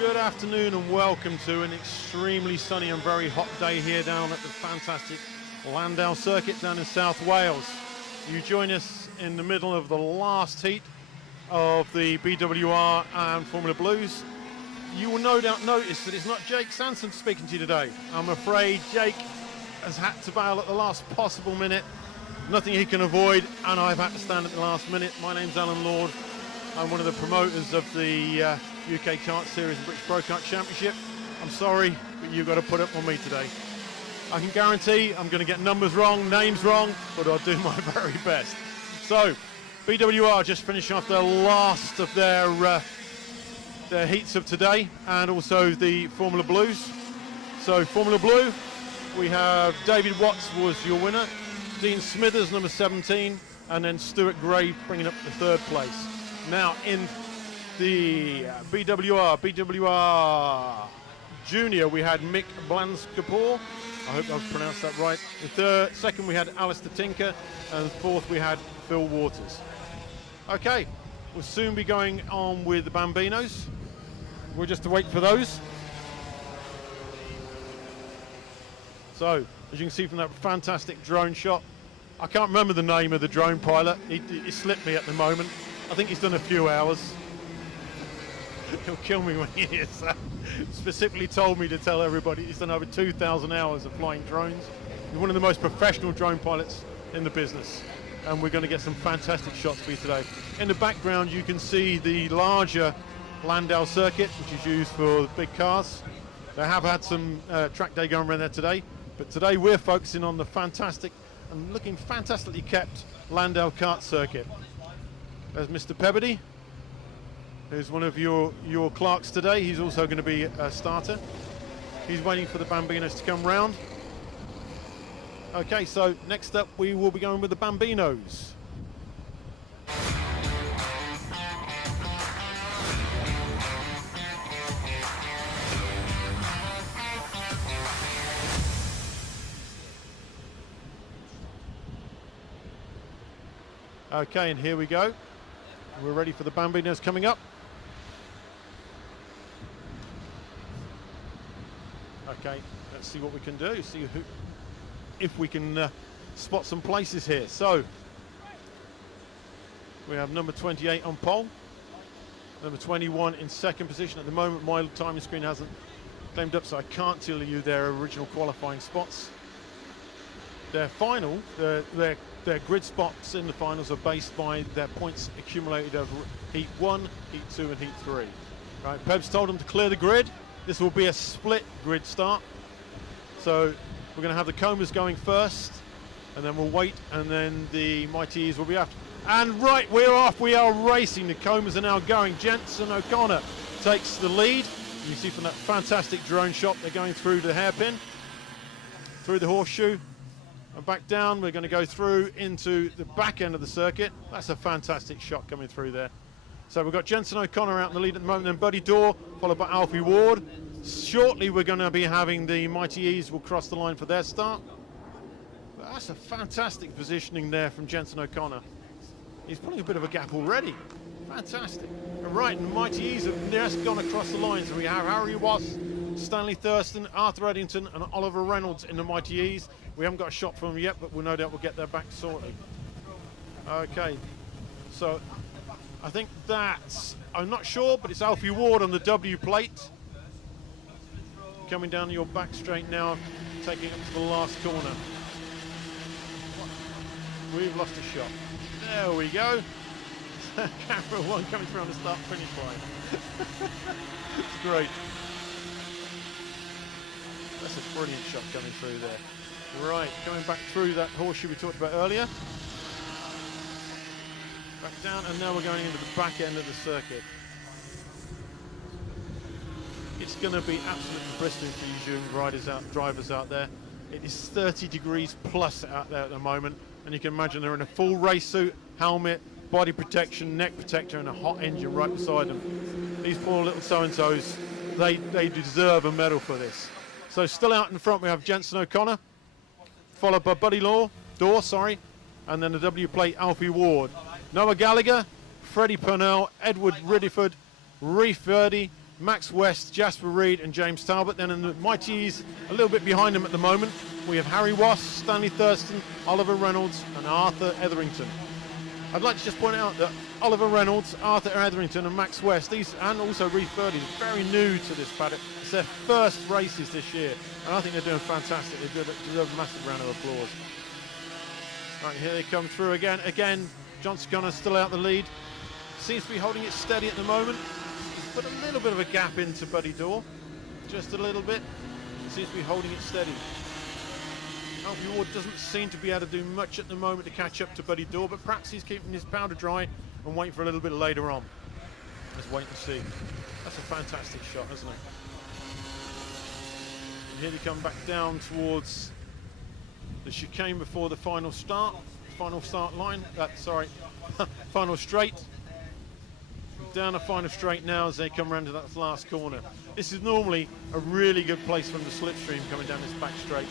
Good afternoon and welcome to an extremely sunny and very hot day here down at the fantastic Llandow circuit down in South Wales. You join us in the middle of the last heat of the BWR and Formula Blues. You will no doubt notice that it's not Jake Sanson speaking to you today. I'm afraid Jake has had to bail at the last possible minute. Nothing he can avoid, and I've had to stand at the last minute. My name's Alan Lord. I'm one of the promoters of the UK Kart Series and British Pro Kart Championship. I'm sorry, but you've got to put up with me today. I can guarantee I'm going to get numbers wrong, names wrong, but I'll do my very best. So, BWR just finishing off their last of their heats of today, and also the Formula Blues. So, Formula Blue, we have David Watts was your winner, Dean Smithers, number 17, and then Stuart Gray bringing up the third place. Now, in the BWR Junior, we had Mick Blanskapor. I hope I've pronounced that right. The second, we had Alistair Tinker, and fourth, we had Phil Waters. Okay, we'll soon be going on with the Bambinos. We'll just wait for those. So, as you can see from that fantastic drone shot, I can't remember the name of the drone pilot. He slipped me at the moment. I think he's done a few hours. He'll kill me when he hears that. Specifically told me to tell everybody he's done over 2,000 hours of flying drones. He's one of the most professional drone pilots in the business. And we're going to get some fantastic shots for you today. In the background, you can see the larger Llandow circuit, which is used for big cars. They have had some track day going around there today. But today we're focusing on the fantastic and looking fantastically kept Llandow kart circuit. There's Mr. Pebbody, who's one of your clerks today. He's also going to be a starter. He's waiting for the Bambinos to come round. Okay, so next up we will be going with the Bambinos. Okay, and here we go. We're ready for the Bambinos coming up. Okay, let's see what we can do. See if we can spot some places here. So we have number 28 on pole, number 21 in second position. At the moment, my timing screen hasn't claimed up, so I can't tell you their original qualifying spots. Their final, their grid spots in the finals are based by their points accumulated over Heat 1, Heat 2 and Heat 3. Right, Peb's told them to clear the grid. This will be a split grid start. So we're going to have the Comas going first, and then we'll wait, and then the Mighty E's will be after. And right, we're off, we are racing. The Comas are now going. Jensen O'Connor takes the lead. You see from that fantastic drone shot, they're going through the hairpin, through the horseshoe, and back down. We're going to go through into the back end of the circuit. That's a fantastic shot coming through there. So we've got Jensen O'Connor out in the lead at the moment, then Buddy Dorr, followed by Alfie Ward. Shortly we're going to be having the Mighty E's will cross the line for their start. But that's a fantastic positioning there from Jensen O'Connor. He's pulling a bit of a gap already. Fantastic. And right, and the Mighty E's have just gone across the line. So we have Harry Wass, Stanley Thurston, Arthur Eddington and Oliver Reynolds in the Mighty E's. We haven't got a shot from them yet, but we'll no doubt we'll get there back shortly. Okay, so I think that's, I'm not sure, but it's Alfie Ward on the W plate. Coming down your back straight now, taking it to the last corner. We've lost a shot. There we go. Camera one coming through on the start finish line. It's great. That's a brilliant shot coming through there. Right, going back through that horseshoe we talked about earlier. Back down, and now we're going into the back end of the circuit. It's going to be absolutely bristling for you riders drivers out there. It is 30 degrees plus out there at the moment, and you can imagine they're in a full race suit, helmet, body protection, neck protector, and a hot engine right beside them. These poor little so-and-sos, they deserve a medal for this. So still out in front we have Jensen O'Connor, followed by Buddy Dorr, and then the W plate Alfie Ward. Noah Gallagher, Freddie Purnell, Edward Riddiford, Reef Verdi, Max West, Jasper Reed and James Talbot. Then in the Mighties, a little bit behind them at the moment, we have Harry Wass, Stanley Thurston, Oliver Reynolds and Arthur Etherington. I'd like to just point out that Oliver Reynolds, Arthur Etherington and Max West, these, and also Reed Furdy, very new to this paddock. It's their first races this year, and I think they're doing fantastic. They deserve a massive round of applause. Right, here they come through again. Again, Johnson Connor still out the lead. Seems to be holding it steady at the moment. He's put a little bit of a gap into Buddy Dorr, just a little bit. Seems to be holding it steady. Alfie Ward doesn't seem to be able to do much at the moment to catch up to Buddy Dorr, but perhaps he's keeping his powder dry and waiting for a little bit later on. Let's wait and see. That's a fantastic shot, isn't it? And here they come back down towards the chicane before the final start line. Final straight. Down a final straight now as they come around to that last corner. This is normally a really good place from the slipstream coming down this back straight.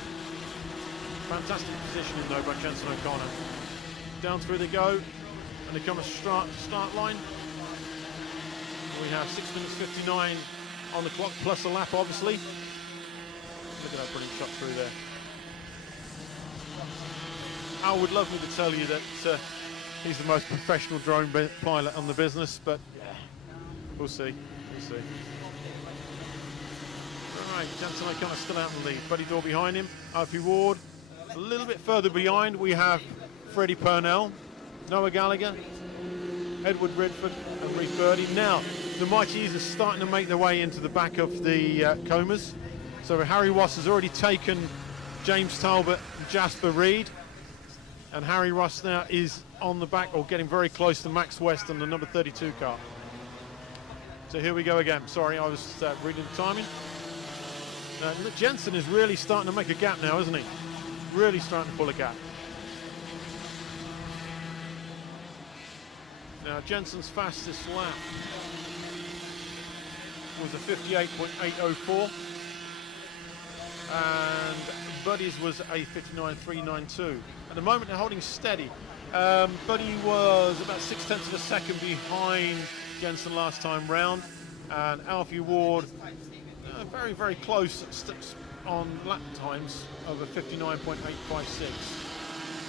Fantastic positioning though by Jenson O'Connor. Down through they go, and they come a start line. We have 6 minutes 59 on the clock, plus a lap obviously. Look at that brilliant shot through there. Al would love me to tell you that he's the most professional drone pilot on the business, but yeah, we'll see. We'll see. All right, Jenson O'Connor still out in the lead. Buddy Dorr behind him. Alfie Ward a little bit further behind. We have Freddie Purnell, Noah Gallagher, Edward Redford, and Reed Furdy. Now, the Mighties are starting to make their way into the back of the combers. So Harry Ross has already taken James Talbot and Jasper Reed. And Harry Ross now is on the back, or getting very close to Max West on the number 32 car. So here we go again. Sorry, I was reading the timing. Jensen is really starting to make a gap now, isn't he? Really starting to pull a gap. Now Jensen's fastest lap was a 58.804, and Buddy's was a 59.392. At the moment they're holding steady. Buddy was about 0.6 of a second behind Jensen last time round, and Alfie Ward very, very close on lap times of a 59.856.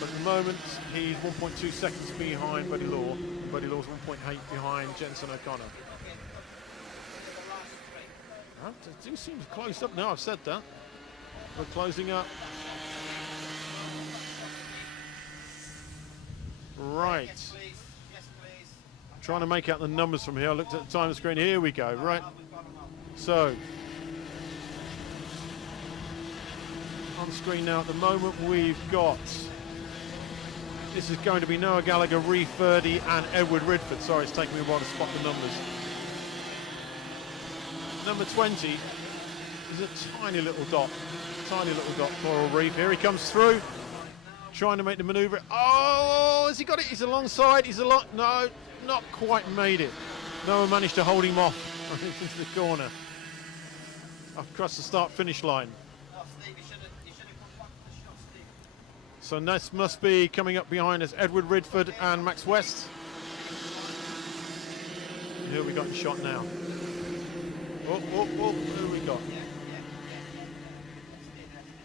But at the moment he's 1.2 seconds behind Buddy Law. Buddy Law's 1.8 behind Jenson O'Connor. It do seem close up now, I've said that. We're closing up. Right. I'm trying to make out the numbers from here. I looked at the time screen. Here we go. Right. So on screen now at the moment we've got, this is going to be Noah Gallagher, Reed Furdy and Edward Redford. Sorry, it's taking me a while to spot the numbers. Number 20 is a tiny little dot. Coral Reef. Here he comes through, trying to make the manoeuvre. Oh, has he got it? He's alongside. No, not quite made it. Noah managed to hold him off into the corner, across the start-finish line. So this must be coming up behind us, Edward Redford and Max West. And who we got in shot now? Who we got?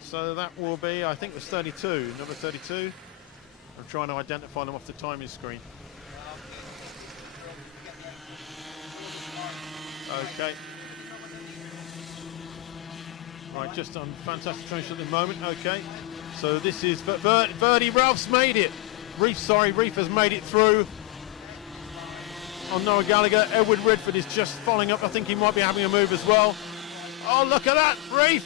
So that will be, I think it was 32, number 32. I'm trying to identify them off the timing screen. Okay. Right, just on fantastic transition at the moment. Okay. So this is Verdi. Ralph's made it. Reef has made it through on Noah Gallagher. Edward Redford is just following up. I think he might be having a move as well. Oh, look at that, Reef.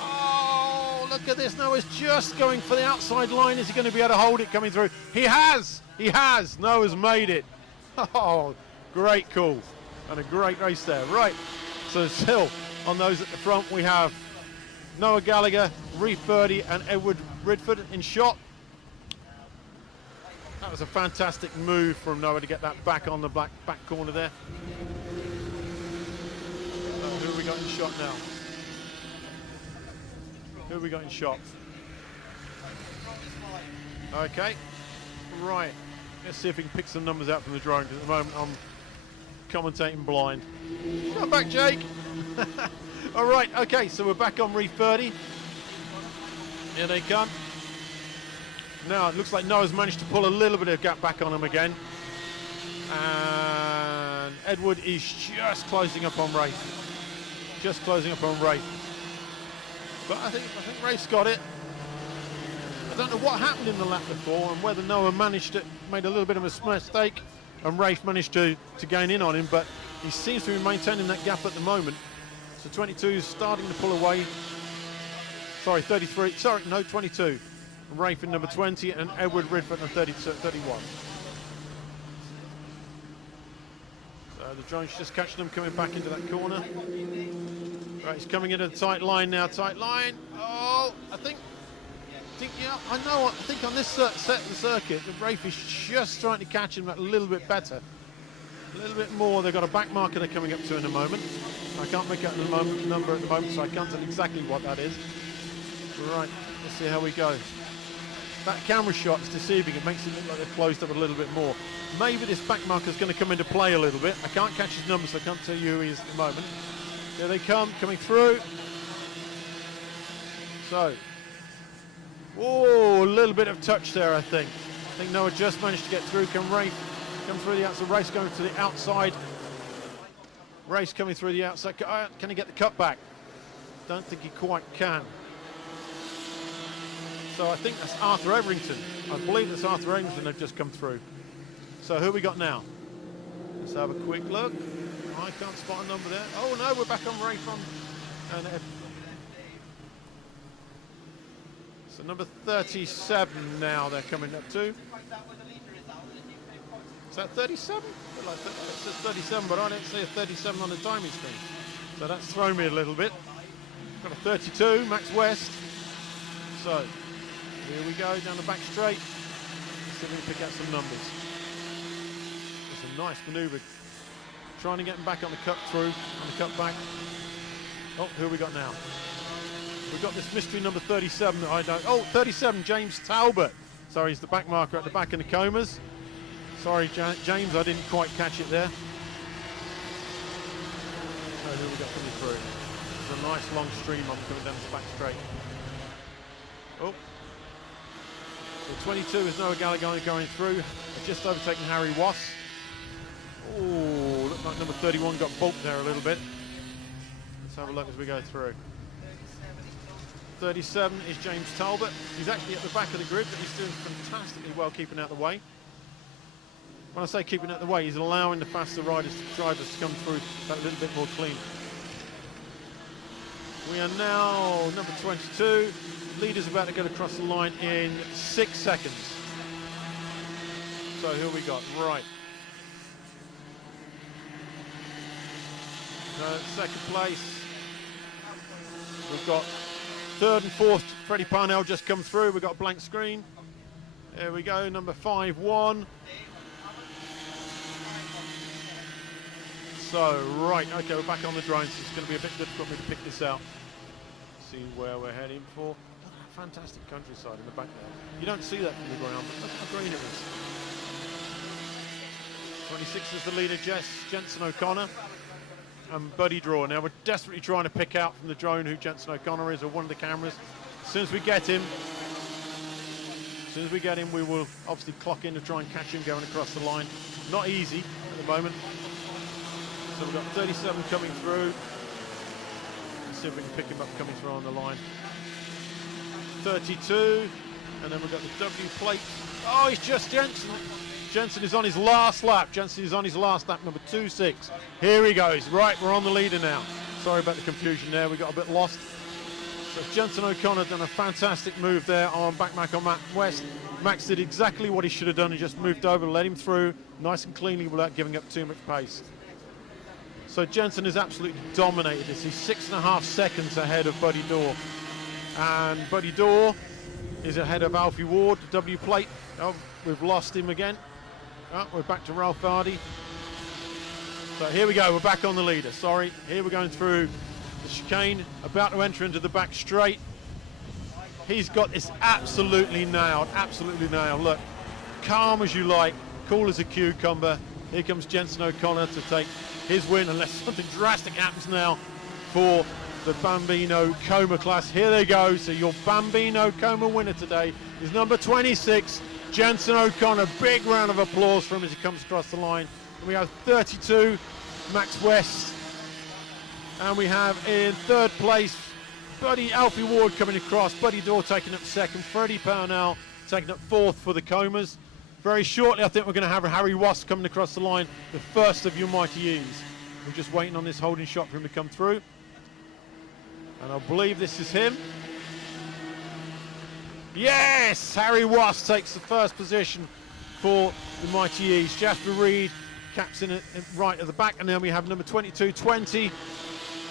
Oh, look at this. Noah's just going for the outside line. Is he going to be able to hold it coming through? He has. Noah's made it. Oh, great call. And a great race there. Right. So still on those at the front we have Noah Gallagher, Reed Furdy and Edward Redford in shot. That was a fantastic move from Noah to get that back on the back corner there. Who have we got in shot now? Okay, right. Let's see if we can pick some numbers out from the drone, because at the moment I'm commentating blind. Come back, Jake. All right, okay, so we're back on reef 30. Here they come. Now it looks like Noah's managed to pull a little bit of gap back on him again. And Edward is just closing up on Rafe. Just closing up on Rafe. But I think Rafe's got it. I don't know what happened in the lap before and whether Noah made a little bit of a mistake and Rafe managed to gain in on him, but he seems to be maintaining that gap at the moment. So 22 is starting to pull away. Sorry, 33, sorry, no, 22. Rafe in number 20 and Edward Ridford in 31. So the drone's just catching them coming back into that corner. Right, he's coming into the tight line now, tight line. Oh, I think yeah, I know. I think on this set of the circuit, the Rafe is just trying to catch him a little bit better. A little bit more. They've got a back marker they're coming up to in a moment. I can't make out the number at the moment, so I can't tell exactly what that is. Right, let's see how we go. That camera shot is deceiving. It makes it look like they've closed up a little bit more. Maybe this back marker is going to come into play a little bit. I can't catch his numbers, so I can't tell you who he is at the moment. There they come, coming through. So, oh, a little bit of touch there, I think. I think Noah just managed to get through. Can Rafe come through the outside? Race going to the outside. Race coming through the outside. Can he get the cut back? Don't think he quite can. So I think that's Arthur Everington. I believe that's Arthur Everington they've just come through. So who we got now? Let's have a quick look. I can't spot a number there. Oh no, we're back on Rafe and so number 37 now they're coming up to. Is that 37? It says 37, but I don't see a 37 on the timing screen. So that's thrown me a little bit. Got a 32, Max West. So here we go down the back straight. Let's see if we can pick out some numbers. It's a nice manoeuvre. Trying to get him back on the cut through, on the cut back. Oh, who have we got now? We've got this mystery number 37 that I don't... Oh, 37, James Talbot. Sorry, he's the back marker at the back in the comas. Sorry, James, I didn't quite catch it there. So who have we got coming through? There's a nice long stream on coming down this back straight. Oh. So 22 is Noah Gallagher going through. Just overtaken Harry Wass. Oh, looked like number 31 got bulked there a little bit. Let's have a look as we go through. 37 is James Talbot. He's actually at the back of the grid, but he's doing fantastically well keeping out the way. When I say keeping out the way, he's allowing the faster drivers to come through that little bit more clean. We are now number 22. Leader's about to get across the line in 6 seconds. So who we got? Right. Second place. We've got third and fourth. Freddie Parnell just come through. We've got a blank screen. There we go. Number 5-1. So, right. Okay, we're back on the drone. So it's going to be a bit difficult for me to pick this out. See where we're heading for. Look at that fantastic countryside in the back there. You don't see that from the ground, but look how green it is. 26 is the leader, Jensen O'Connor. And Buddy Draw. Now we're desperately trying to pick out from the drone who Jensen O'Connor is, or one of the cameras. As soon as we get him, we will obviously clock in to try and catch him going across the line. Not easy at the moment. So we've got 37 coming through. Let's see if we can pick him up coming through on the line. 32, and then we've got the W plate. Oh, it's just Jensen. Jensen is on his last lap. Jensen is on his last lap, number 26. Here he goes. Right, we're on the leader now. Sorry about the confusion there. We got a bit lost. So Jensen O'Connor done a fantastic move there on back on Matt West. Max did exactly what he should have done. He just moved over, let him through nice and cleanly without giving up too much pace. So Jensen has absolutely dominated this. He's 6.5 seconds ahead of Buddy Dorr. And Buddy Dorr is ahead of Alfie Ward, the W plate. Oh, we've lost him again. Oh, we're back to Ralph Hardy. So here we go, we're back on the leader. Sorry, here we're going through the chicane, about to enter into the back straight. He's got this absolutely nailed, absolutely nailed. Look, calm as you like, cool as a cucumber. Here comes Jensen O'Connor to take his win, unless something drastic happens now for the Bambino Coma class. Here they go. So your Bambino Coma winner today is number 26, Jensen O'Connor. Big round of applause for him as he comes across the line. And we have 32, Max West. And we have in third place, Buddy Alfie Ward coming across. Buddy Dorr taking up second. Freddie Parnell taking up fourth for the Comas. Very shortly, I think we're going to have Harry Wass coming across the line, the first of your Mighty E's. We're just waiting on this holding shot for him to come through. And I believe this is him. Yes! Harry Wass takes the first position for the Mighty E's. Jasper Reed caps in right at the back. And then we have number 22, 20.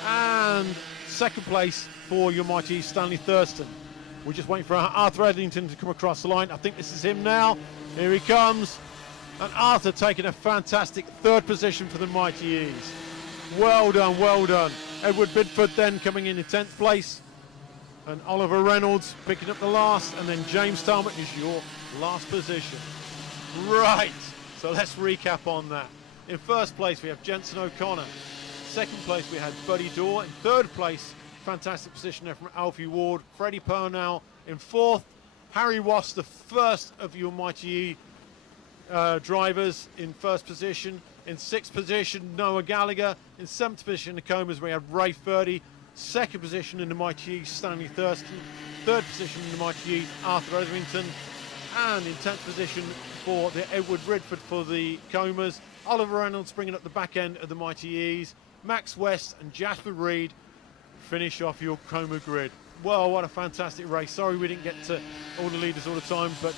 And second place for your Mighty E's, Stanley Thurston. We're just waiting for Arthur Eddington to come across the line. I think this is him now. Here he comes. And Arthur taking a fantastic third position for the Mighty E's. Well done, well done. Edward Bidford then coming in 10th place. And Oliver Reynolds picking up the last. And then James Talbot is your last position. Right, so let's recap on that. In first place we have Jensen O'Connor. Second place we had Buddy Dorr. In third place, fantastic position there from Alfie Ward. Freddie Purnell in fourth. Harry Wass, the first of your Mighty E drivers, in first position. In sixth position, Noah Gallagher. In seventh position in the Comas, we have Ray Furdy. Second position in the Mighty E, Stanley Thurston. Third position in the Mighty E, Arthur Etherington. And in 10th position for the Edward Ridford for the Comas, Oliver Reynolds bringing up the back end of the Mighty E's. Max West and Jasper Reed finish off your Coma grid. Well, what a fantastic race. Sorry we didn't get to all the leaders all the time, but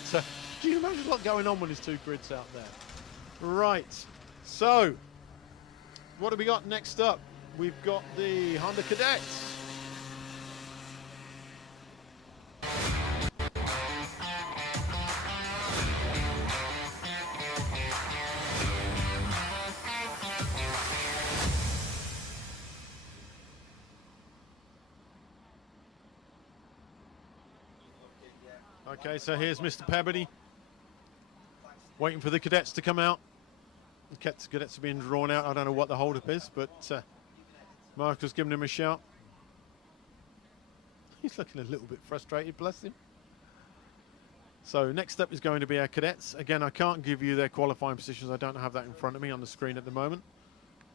do you imagine a lot going on when there's two grids out there? Right, so what have we got next up? We've got the Honda Cadets. Okay, so here's Mr. Pebbody waiting for the cadets to come out. The cadets are being drawn out. I don't know what the hold-up is, but Michael's giving him a shout. He's looking a little bit frustrated, bless him. So next up is going to be our cadets. Again, I can't give you their qualifying positions. I don't have that in front of me on the screen at the moment.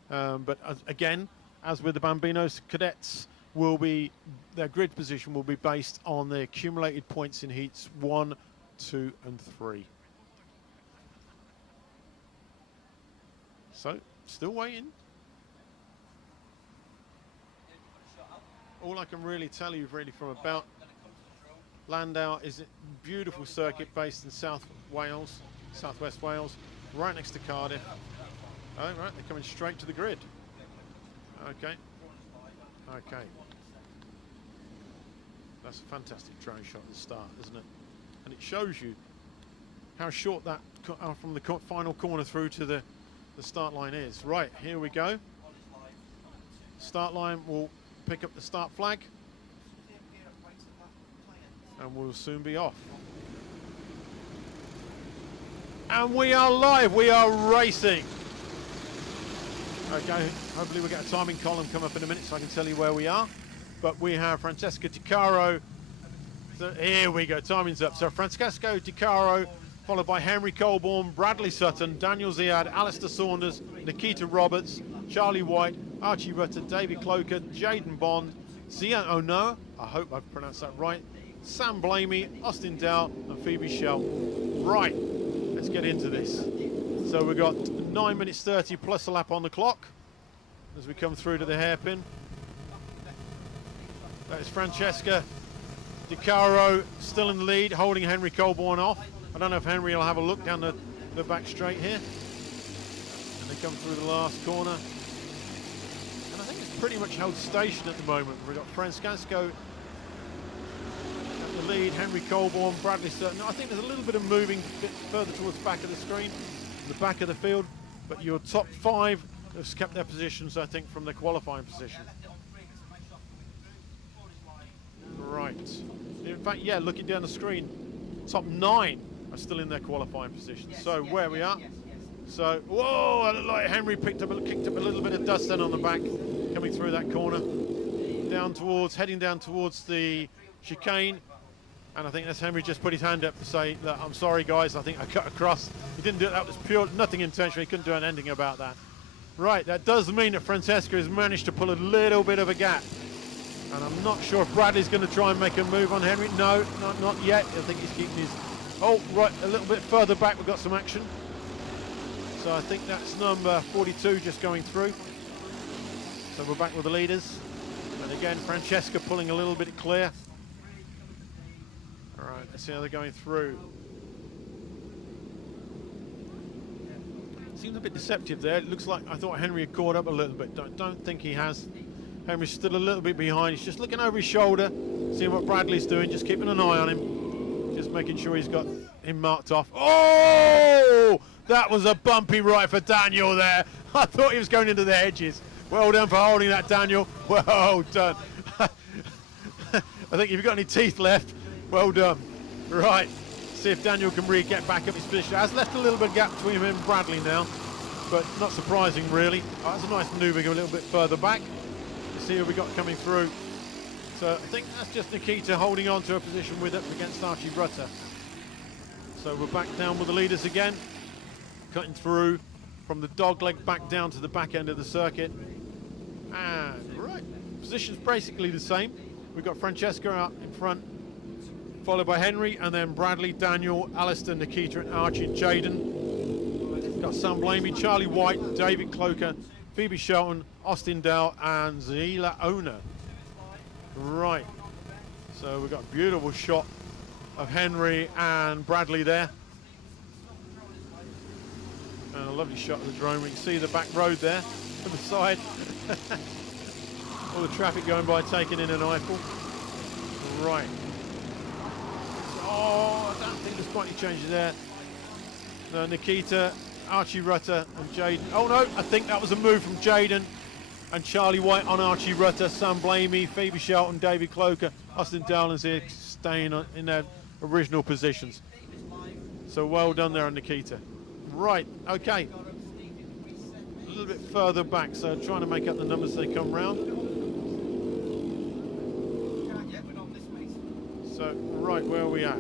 But again, as with the Bambinos, cadets will be, their grid position will be based on the accumulated points in heats 1, 2 and 3. So, still waiting. All I can really tell you really from about Llandow is a beautiful circuit based in South Wales, Southwest Wales, right next to Cardiff. Oh, right, they're coming straight to the grid. Okay. Okay. That's a fantastic drone shot at the start, isn't it? And it shows you how short that from the final corner through to the start line is. Right, here we go. Start line will pick up the start flag. And we'll soon be off. And we are live, we are racing. Okay, hopefully we'll get a timing column come up in a minute so I can tell you where we are. But we have Francesco Di Caro. So here we go, timing's up. So Francesco Di Caro, followed by Henry Colborne, Bradley Sutton, Daniel Ziad, Alistair Saunders, Nikita Roberts, Charlie White, Archie Rutter, David Cloker, Jaden Bond, Zian Onoa, I hope I've pronounced that right, Sam Blamey, Austin Dow, and Phoebe Shell. Right, let's get into this. So we've got 9 minutes 30 plus a lap on the clock as we come through to the hairpin. That is Francesca Di Caro still in the lead, holding Henry Colborne off. I don't know if Henry will have a look down the back straight here. And they come through the last corner. And I think it's pretty much held station at the moment. We've got Francesco at the lead, Henry Colborne, Bradley Sutton. I think there's a little bit of moving a bit further towards the back of the screen, the back of the field. But your top 5 have kept their positions, I think, from the qualifying position. Right. In fact, yeah, looking down the screen, top 9 are still in their qualifying position. So where we are, So, whoa, it looked like Henry kicked up a little bit of dust then on the back, coming through that corner, heading down towards the chicane. And I think that's Henry just put his hand up to say that I'm sorry guys, I think I cut across. He didn't do it, that was pure, nothing intentional, he couldn't do anything about that. Right, that does mean that Francesca has managed to pull a little bit of a gap. And I'm not sure if Bradley's going to try and make a move on Henry. No, not yet. I think he's keeping his... Oh, right, a little bit further back, we've got some action. So I think that's number 42 just going through. So we're back with the leaders. And again, Francesca pulling a little bit clear. All right, let's see how they're going through. Seems a bit deceptive there. It looks like I thought Henry had caught up a little bit. Don't think he has. Henry's still a little bit behind. He's just looking over his shoulder, seeing what Bradley's doing, just keeping an eye on him. Just making sure he's got him marked off. Oh! That was a bumpy right for Daniel there. I thought he was going into the hedges. Well done for holding that, Daniel. Well done. I think if you've got any teeth left, well done. Right, see if Daniel can really get back up his position. Has left a little bit of gap between him and Bradley now, but not surprising really. Oh, that's a nice manoeuvre, go a little bit further back. Let's see who we got coming through. So I think that's just Nikita holding on to a position with it against Archie Rutter. So we're back down with the leaders again, cutting through from the dog leg back down to the back end of the circuit. And right, position's basically the same. We've got Francesca out in front, followed by Henry, and then Bradley, Daniel, Alistair, Nikita, and Archie and Jaden. Got Sam Blamey, Charlie White, David Cloker, Phoebe Shelton, Austin Dow, and Zila Ona. Right, so we've got a beautiful shot of Henry and Bradley there. And a lovely shot of the drone. We can see the back road there to the side. All the traffic going by, taking in an eyeful. Right. Oh, I don't think there's quite any changes there. No, Nikita, Archie Rutter, and Jaden. Oh no, I think that was a move from Jaden and Charlie White on Archie Rutter, Sam Blamey, Phoebe Shelton, David Cloker, Austin Dowlands here staying in their original positions. So well done there on Nikita. Right, okay. A little bit further back, so trying to make up the numbers as they come round. So, right, where are we at?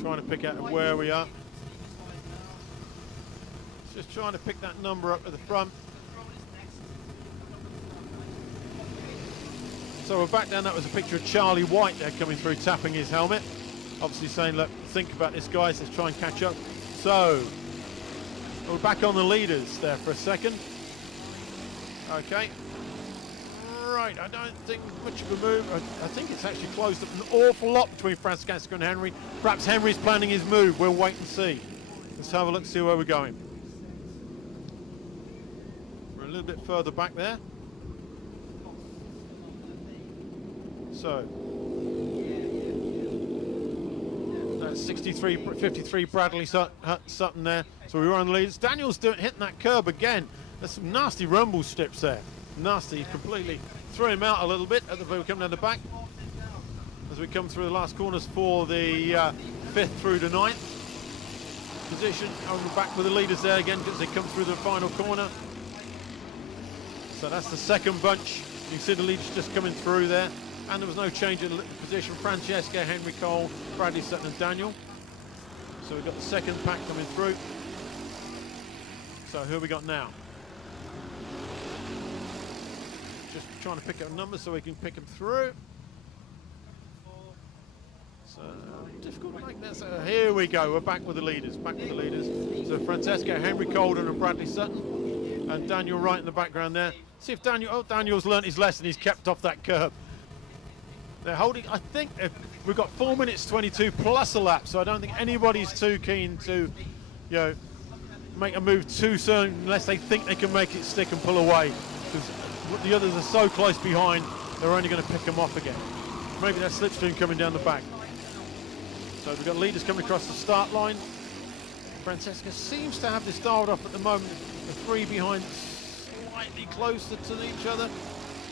Trying to pick out where we are. Just trying to pick that number up at the front. So we're back down. That was a picture of Charlie White there coming through, tapping his helmet. Obviously saying, look, think about this, guys. Let's try and catch up. So, we're back on the leaders there for a second. Okay. Right, I don't think much of a move. I think it's actually closed up an awful lot between Francesca and Henry. Perhaps Henry's planning his move. We'll wait and see. Let's have a look, see where we're going. We're a little bit further back there. So, that's 53 Bradley Sutton there. So we were on the leaders. Daniel's hitting that curb again. There's some nasty rumble strips there. Nasty, completely threw him out a little bit as we come down the back. As we come through the last corners for the 5th through to 9th position. And we're back with the leaders there again because they come through the final corner. So that's the second bunch. You can see the leaders just coming through there. And there was no change in position. Francesca, Henry Cole, Bradley Sutton and Daniel. So we've got the second pack coming through. So who have we got now? Just trying to pick up numbers so we can pick them through. So difficult to make that. So here we go. We're back with the leaders. Back with the leaders. So Francesca, Henry Colden and Bradley Sutton. And Daniel right in the background there. See if Daniel, oh, Daniel's learnt his lesson. He's kept off that curb. They're holding, I think we've got 4 minutes 22 plus a lap, so I don't think anybody's too keen to, you know, make a move too soon unless they think they can make it stick and pull away. Because the others are so close behind, they're only going to pick them off again. Maybe that slipstream coming down the back. So we've got leaders coming across the start line. Francesca seems to have this dialed off at the moment. The 3 behind slightly closer to each other.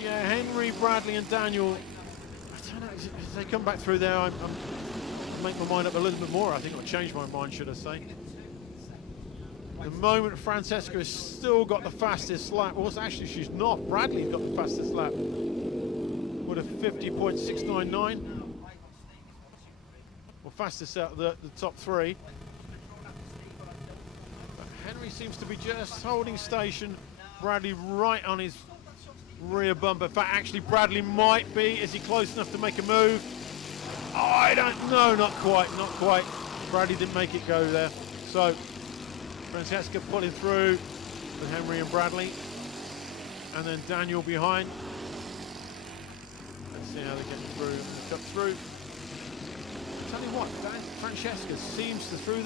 Yeah, Henry, Bradley and Daniel. I don't know, as they come back through there, I'll make my mind up a little bit more. I think I'll change my mind, should I say. The moment Francesca has still got the fastest lap. Well, actually, she's not. Bradley's got the fastest lap with a 50.699. Well, fastest out of the top three. But Henry seems to be just holding station. Bradley right on his rear bumper. In fact, actually, Bradley might be. Is he close enough to make a move? Oh, I don't know. Not quite. Not quite. Bradley didn't make it go there. So Francesca pulling through with Henry and Bradley, and then Daniel behind. Let's see how they get through and cut through. Tell you what, Francesca seems to through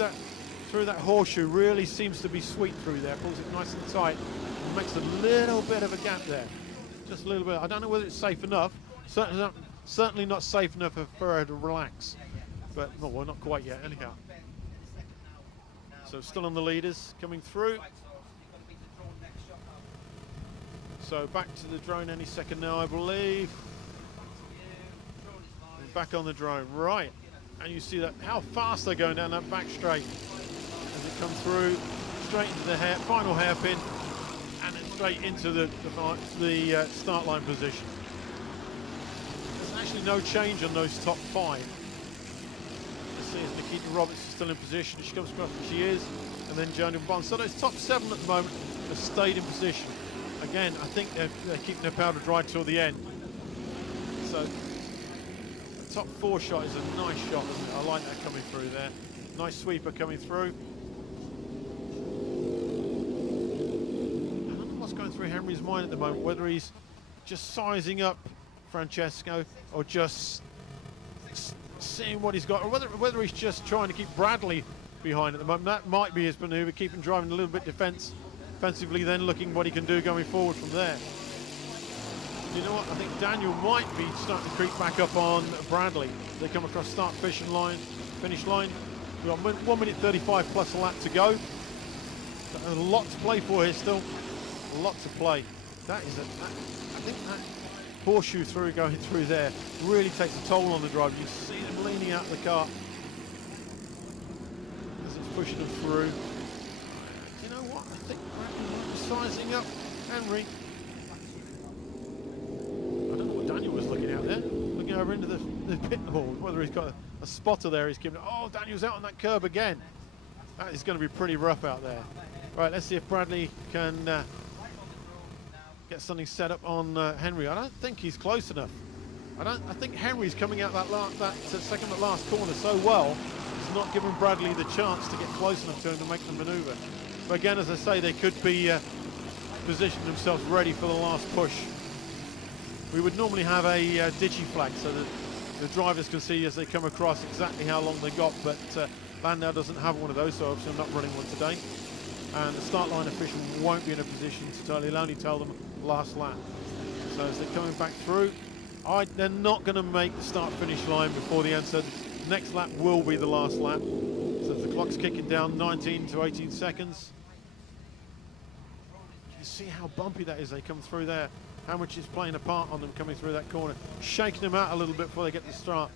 that horseshoe really seems to be sweet through there. Pulls it nice and tight and makes a little bit of a gap there, just a little bit. I don't know whether it's safe enough. Certainly not safe enough for her to relax, but well, not quite yet. Anyhow. So still on the leaders coming through. So back to the drone any second now, I believe. And back on the drone, right. And you see that how fast they're going down that back straight as it comes through, straight into the final hairpin, and then straight into the start line position. There's actually no change on those top five. See as Nikita Roberts is still in position. She comes across and she is, and then Joan Bond. So those top seven at the moment have stayed in position. Again, I think they're keeping their powder dry till the end. So the top four shot is a nice shot, isn't it? I like that coming through there. Nice sweeper coming through. I don't know what's going through Henry's mind at the moment, whether he's just sizing up Francesco or just seeing what he's got, or whether he's just trying to keep Bradley behind at the moment. That might be his manoeuvre, keeping driving a little bit defensively, then looking what he can do going forward from there. You know what? I think Daniel might be starting to creep back up on Bradley. They come across start finish line. We've got 1 minute 35 plus a lap to go. A lot to play for here still. A lot to play. I think that horseshoe going through there really takes a toll on the driver. You see them leaning out of the car as it's pushing them through. You know what? I think Bradley might be sizing up Henry. I don't know what Daniel was looking out there. Looking over into the pit hall. Whether he's got a spotter there he's giving. Oh, Daniel's out on that curb again. That is going to be pretty rough out there. Right, let's see if Bradley can get something set up on Henry. I don't think he's close enough. I think Henry's coming out that second but last corner so well, it's not giving Bradley the chance to get close enough to him to make the manoeuvre. But again, as I say, they could be positioning themselves ready for the last push. We would normally have a digi flag so that the drivers can see as they come across exactly how long they got, but Llandow doesn't have one of those, so obviously I'm not running one today. And the start line official won't be in a position to tell. He'll only tell them last lap. So as they're coming back through, they're not going to make the start finish line before the end. So the next lap will be the last lap. So the clock's kicking down 19 to 18 seconds. You see how bumpy that is. They come through there. How much is playing a part on them coming through that corner, shaking them out a little bit before they get to start.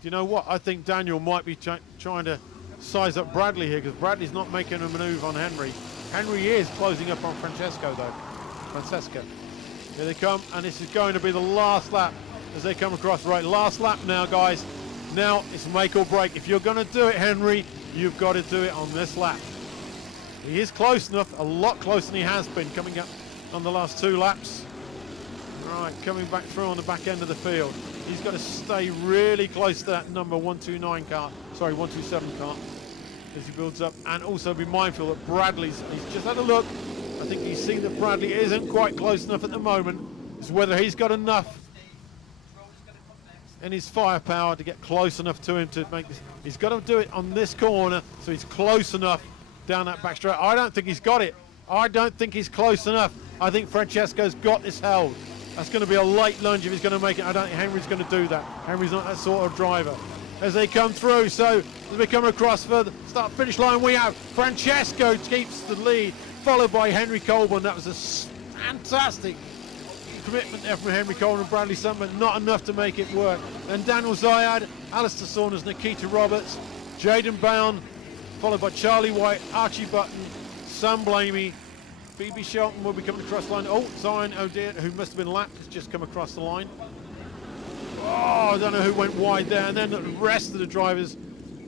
Do you know what? I think Daniel might be trying to size up Bradley here, because Bradley's not making a manoeuvre on Henry. Henry is closing up on Francesca though. Francesca. Here they come, and this is going to be the last lap as they come across. Right, last lap now, guys. Now it's make or break. If you're going to do it, Henry, you've got to do it on this lap. He is close enough, a lot closer than he has been coming up on the last two laps. Right, coming back through on the back end of the field. He's got to stay really close to that number 129 car, sorry, 127 car, as he builds up, and also be mindful that he's just had a look. I think he's seen that Bradley isn't quite close enough at the moment. It's whether he's got enough in his firepower to get close enough to him to make this. He's got to do it on this corner, so he's close enough down that back straight. I don't think he's got it. I don't think he's close enough. I think Francesco's got this held. That's going to be a late lunge if he's going to make it. I don't think Henry's going to do that. Henry's not that sort of driver. As they come through, so as we come across for the start-finish line, we have Francesco keeps the lead, followed by Henry Colburn. That was a fantastic commitment there from Henry Colburn and Bradley Summer, not enough to make it work. Then Daniel Zayad, Alistair Saunders, Nikita Roberts, Jaden Bound, followed by Charlie White, Archie Button, Sam Blamey, Phoebe Shelton will be coming across the line. Oh, Zion O'Dear, who must have been lapped, has just come across the line. Oh, I don't know who went wide there. And then the rest of the drivers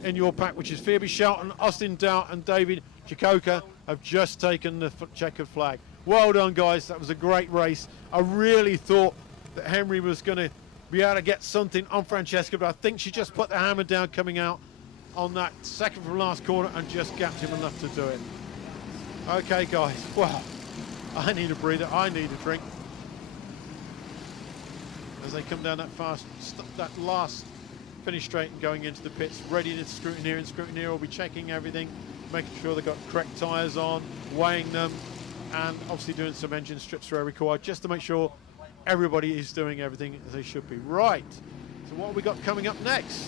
in your pack, which is Phoebe Shelton, Austin Dowd and David Chikoka, have just taken the checkered flag. Well done, guys. That was a great race. I really thought that Henry was going to be able to get something on Francesca, but I think she just put the hammer down coming out on that second from last corner and just gapped him enough to do it. Okay, guys. Well, I need a breather. I need a drink. As they come down that last finish straight and going into the pits, ready to scrutineer, and scrutineer will be checking everything, making sure they've got correct tyres on, weighing them, and obviously doing some engine strips where required, just to make sure everybody is doing everything as they should be. Right, so what have we got coming up next?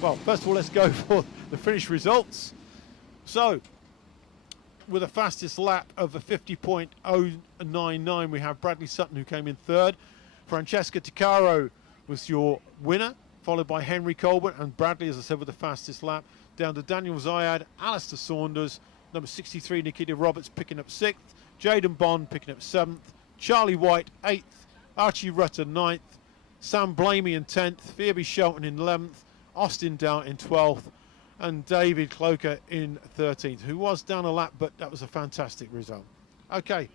Well, first of all, let's go for the finish results. So, with a fastest lap of a 50.099, we have Bradley Sutton, who came in third. Francesca Ticaro was your winner, followed by Henry Colbert, and Bradley, as I said, with the fastest lap. Down to Daniel Zayad, Alistair Saunders, number 63, Nikita Roberts picking up 6th, Jaden Bond picking up 7th, Charlie White 8th, Archie Rutter 9th, Sam Blamey in 10th, Phoebe Shelton in 11th, Austin Dowd in 12th, and David Cloker in 13th, who was down a lap, but that was a fantastic result. Okay.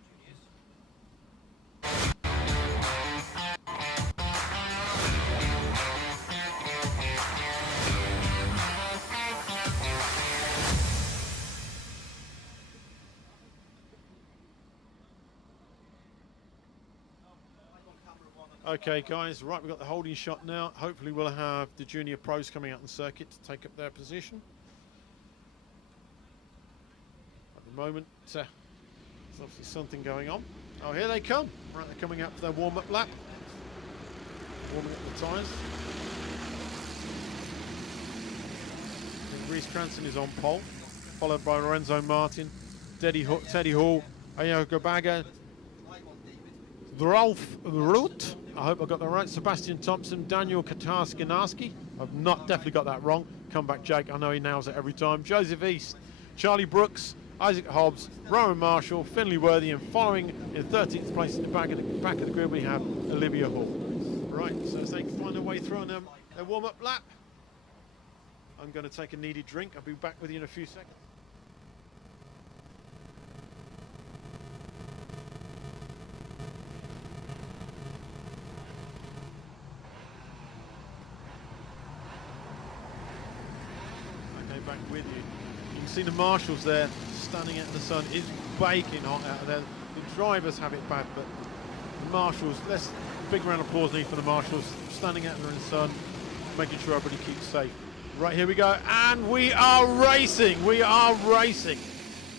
Okay, guys, right, we've got the holding shot now. Hopefully we'll have the junior pros coming out on the circuit to take up their position. At the moment, there's obviously something going on. Oh, here they come. Right, they're coming out for their warm-up lap. Warming up the tyres. Reece Cranston is on pole, followed by Lorenzo Martin, Teddy Hall, Ayo Gabaga, Rolf Root, I hope I got that right, Sebastian Thompson, Daniel Katarski. I've not definitely got that wrong. Come back, Jake. I know he nails it every time. Joseph East, Charlie Brooks, Isaac Hobbs, Rowan Marshall, Finley Worthy, and following in 13th place in the back of the grid we have Olivia Hall. Right, so as they can find their way through on their warm-up lap, I'm going to take a needed drink. I'll be back with you in a few seconds. Back with you. You can see the marshals there standing out in the sun. It's baking hot out there. The drivers have it bad, but the marshals, let's big round of applause need for the marshals standing out there in the sun, making sure everybody keeps safe. Right, here we go, and we are racing.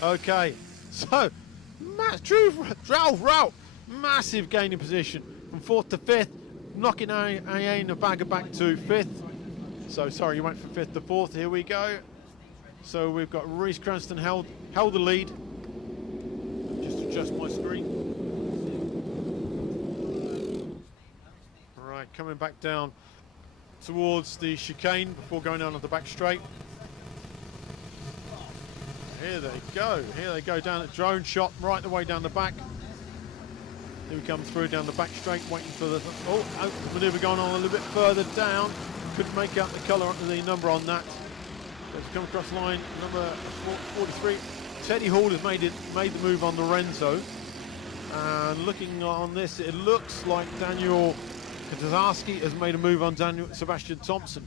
Okay, so massive gain in position from 4th to 5th, knocking Aina Bagger back to 5th. So sorry, you went from 5th to 4th. Here we go. So we've got Reece Cranston held the lead. Just adjust my screen. All right, coming back down towards the chicane before going down on the back straight. Here they go down at drone shot right the way down the back. Here we come through down the back straight, waiting for the manoeuvre going on a little bit further down. Couldn't make out the colour of the number on that. Let's come across line number 43. Teddy Hall has made the move on Lorenzo. And looking on this, it looks like Daniel Katarski has made a move on Sebastian Thompson.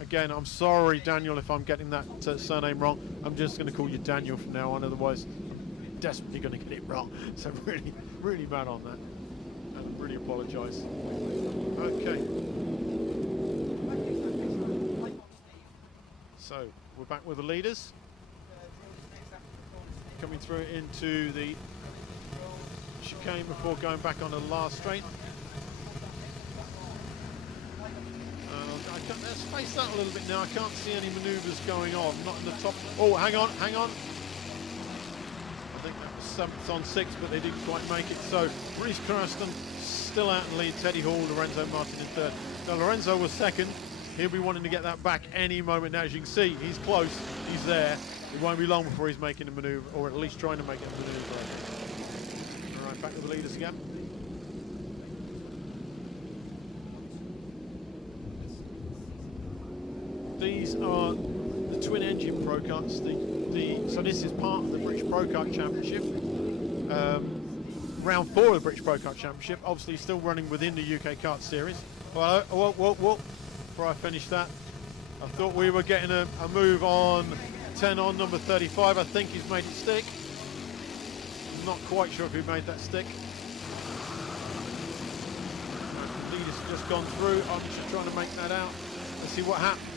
Again, I'm sorry, Daniel, if I'm getting that surname wrong. I'm just going to call you Daniel from now on, otherwise I'm desperately going to get it wrong. So really, really bad on that. And I really apologise. Okay. So we're back with the leaders. Coming through into the chicane before going back on the last straight. Let's space that a little bit now. I can't see any manoeuvres going on. Not in the top. Oh, hang on. I think that was 7th on 6th, but they didn't quite make it. So Reece Cranston still out in lead. Teddy Hall, Lorenzo Martin in 3rd. Now Lorenzo was 2nd. He'll be wanting to get that back any moment now. As you can see, he's close. He's there. it won't be long before he's making a manoeuvre, or at least trying to make a manoeuvre. All right, back to the leaders again. These are the twin-engine Pro Karts. So this is part of the British Pro Kart Championship. Round 4 of the British Pro Kart Championship. Obviously still running within the UK Kart Series. Well, whoa. Before I finish that, I thought we were getting a move on 10 on number 35. I think he's made it stick. I'm not quite sure if he made that stick. Leader's just gone through. I'm just trying to make that out. Let's see what happens.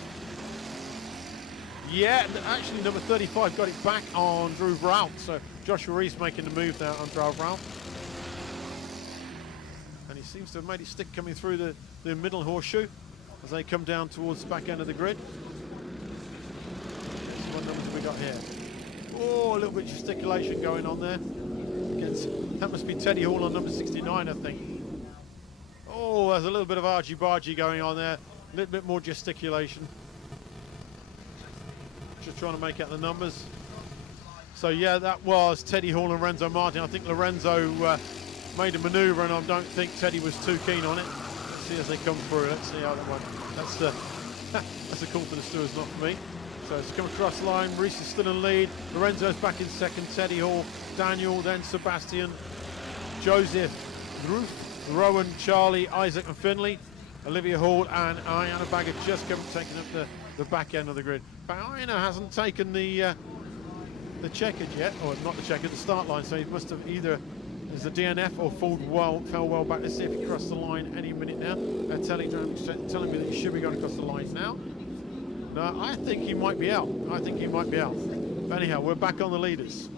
Yeah, actually number 35 got it back on Drew Brown. So Joshua Rees making the move there on Drew Brown. And he seems to have made it stick coming through the middle horseshoe as they come down towards the back end of the grid. So what numbers have we got here? Oh, a little bit of gesticulation going on there. That must be Teddy Hall on number 69, I think. Oh, there's a little bit of argy-bargy going on there. A little bit more gesticulation. Just trying to make out the numbers. So yeah, that was Teddy Hall and Lorenzo Martin. I think Lorenzo made a manoeuvre, and I don't think Teddy was too keen on it. Let's see as they come through. Let's see how that one. That's a call for the stewards, not for me. So it's come across the line. Reese is still in lead. Lorenzo's back in second. Teddy Hall, Daniel, then Sebastian, Joseph, Ruth, Rowan, Charlie, Isaac, and Finley. Olivia Hall and Ayana Bagger just taking up the back end of the grid. But Ayana hasn't taken the checkered yet, or not the checkered, the start line. So he must have either is a DNF or fell well back. Let's see if he crossed the line any minute now. Telling me that he should be going across the line now. No, I think he might be out. But anyhow, we're back on the leaders.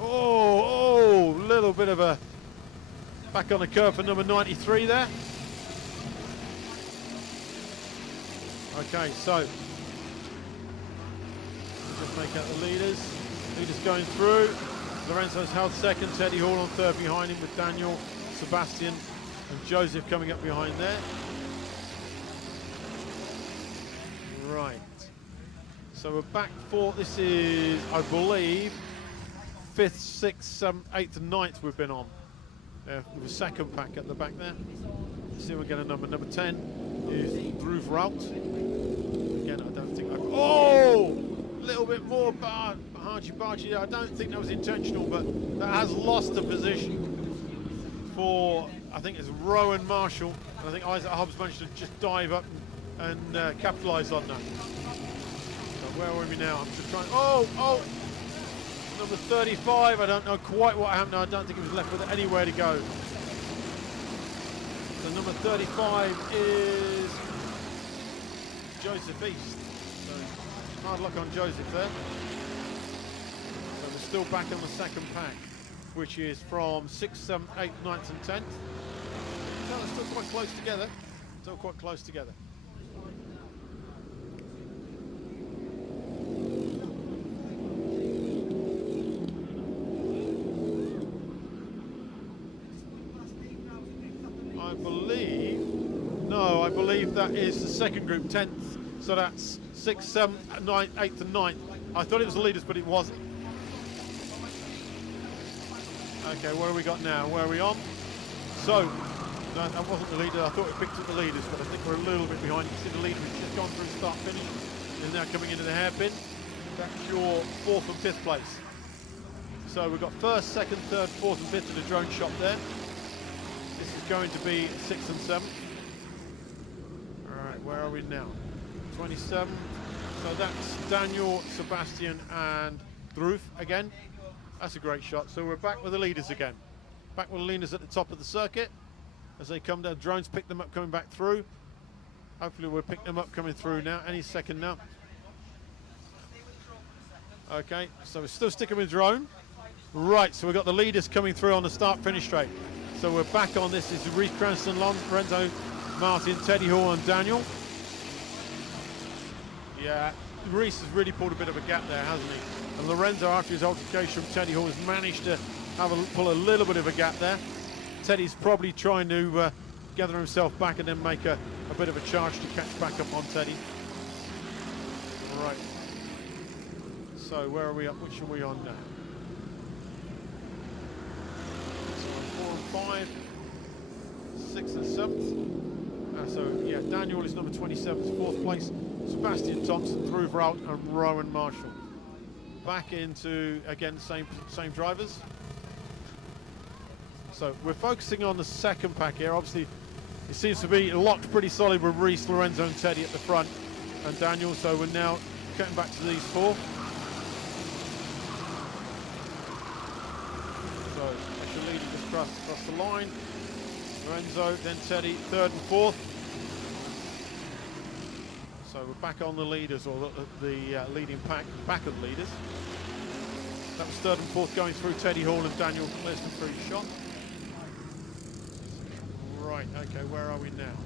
Oh, little bit of a back on the curve for number 93 there. Okay, so just make out the leaders. Leaders going through. Lorenzo's held second. Teddy Hall on third behind him with Daniel, Sebastian, and Joseph coming up behind there. Right. So we're back for, this is, I believe, 5th, 6th, 7th, 8th and 9th we've been on. With a second pack at the back there. Let's see if we get a number. Number 10 is Dhruv Raut. Again, I don't think oh! A little bit more argy-bargy. I don't think that was intentional, but that has lost the position for, I think it's Rowan Marshall. And I think Isaac Hobbs managed to just dive up and capitalise on that. So where are we now? I'm just trying, oh! Number 35, I don't know quite what happened. I don't think he was left with anywhere to go. So number 35 is Joseph East. So hard luck on Joseph there. So we're still back on the second pack, which is from 6th, 7th, 8th, 9th and 10th. So they're still quite close together. I believe that is the second group, 10th. So that's 6th, 7th, 9th, 8th and 9th. I thought it was the leaders, but it wasn't. Okay, what have we got now? Where are we on? So, no, that wasn't the leader. I thought we picked up the leaders, but I think we're a little bit behind. You can see the leader has just gone through start finish. Is now coming into the hairpin. That's your 4th and 5th place. So we've got 1st, 2nd, 3rd, 4th and 5th in the drone shop there. This is going to be 6th and 7th. Where are we now? 27. So that's Daniel, Sebastian and Dhruv again. That's a great shot. So we're back with the leaders again. Back with the leaders at the top of the circuit. As they come down, drones pick them up coming back through. Hopefully we'll pick them up coming through now, any second now. Okay, so we're still sticking with drone. Right, so we've got the leaders coming through on the start-finish straight. So we're back on this. This is Reece Cranston, Lorenzo Martin, Teddy Hall and Daniel. Yeah, Reece has really pulled a bit of a gap there, hasn't he? And Lorenzo, after his altercation from Teddy Hall, has managed to pull a little bit of a gap there. Teddy's probably trying to gather himself back and then make a bit of a charge to catch back up on Teddy. Right, So where are we up? Which are we on now? So 4 and 5, 6th and 7th. So yeah, Daniel is number 27, 4th place. Sebastian Thompson, Dhruv Raut and Rowan Marshall. Back into, again, same drivers. So we're focusing on the second pack here. Obviously, it seems to be locked pretty solid with Reese, Lorenzo and Teddy at the front and Daniel. So we're now cutting back to these 4. So actually leading just across the line. Lorenzo, then Teddy, 3rd and 4th. So we're back on the leaders, or the leading back of leaders. That was 3rd and 4th going through Teddy Hall and Daniel Cliston through shot. Right, okay, where are we now?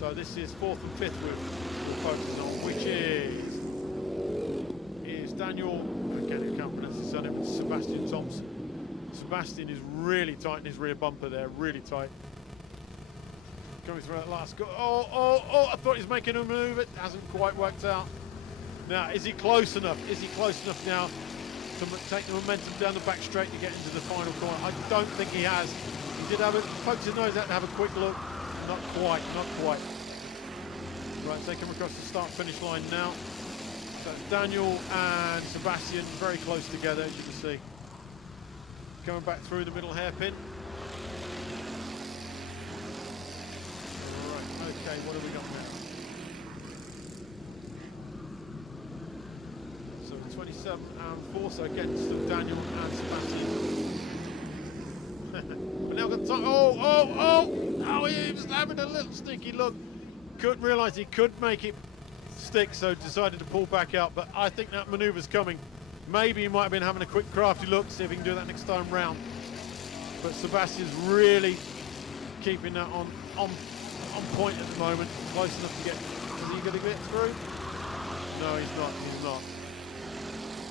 So this is 4th and 5th we're focusing on, which is Daniel, again I can't pronounce his surname, but Sebastian Thompson. Sebastian is really tight in his rear bumper there, really tight. Coming through that last go. Oh, I thought he was making a move, it hasn't quite worked out. Now, is he close enough? Is he close enough now to take the momentum down the back straight to get into the final corner? I don't think he has. He did have it, poked his nose out to have a quick look. Not quite. Right, take him across the start-finish line now. So it's Daniel and Sebastian very close together, as you can see. Coming back through the middle hairpin. Okay, what have we got now? So 27 and 4, so against Daniel and Sebastian. But now got time. Oh, he was having a little sneaky look. Couldn't realise he could make it stick, so decided to pull back out. But I think that manoeuvre's coming. Maybe he might have been having a quick crafty look, see if he can do that next time round. But Sebastian's really keeping that on point at the moment, close enough to get. Is he going to get through? No, he's not.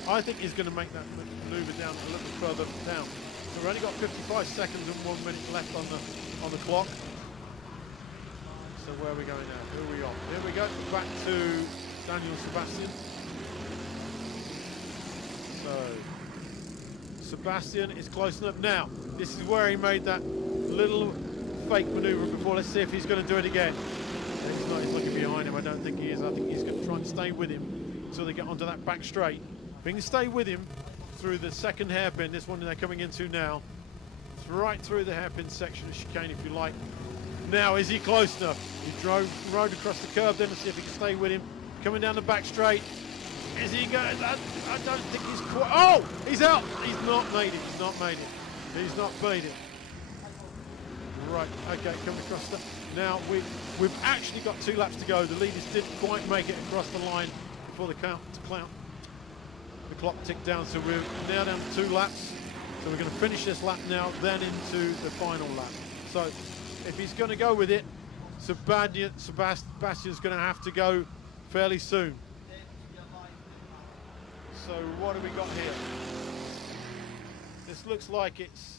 I think he's going to make that manoeuvre down a little further down. So we've only got 55 seconds and 1 minute left on the clock. So where are we going now? Who are we on? Here we go, back to Daniel and Sebastian. So Sebastian is close enough. Now, this is where he made that little fake manoeuvre before. Let's see if he's going to do it again. He's not. He's looking behind him. I don't think he is. I think he's going to try and stay with him until they get onto that back straight. If he can stay with him through the second hairpin, this one they're coming into now. It's right through the hairpin section of chicane, if you like. Now, is he close enough? He rode across the curve then, to see if he can stay with him. Coming down the back straight. Is he going? I don't think he's quite. Oh, he's out. He's not made it. He's not made it. He's not made it. Right, okay, coming across the... Now, we've actually got 2 laps to go. The leaders didn't quite make it across the line before the clock ticked down. So we're now down to 2 laps. So we're going to finish this lap now, then into the final lap. So if he's going to go with it, Sebastian's going to have to go fairly soon. So what have we got here? This looks like it's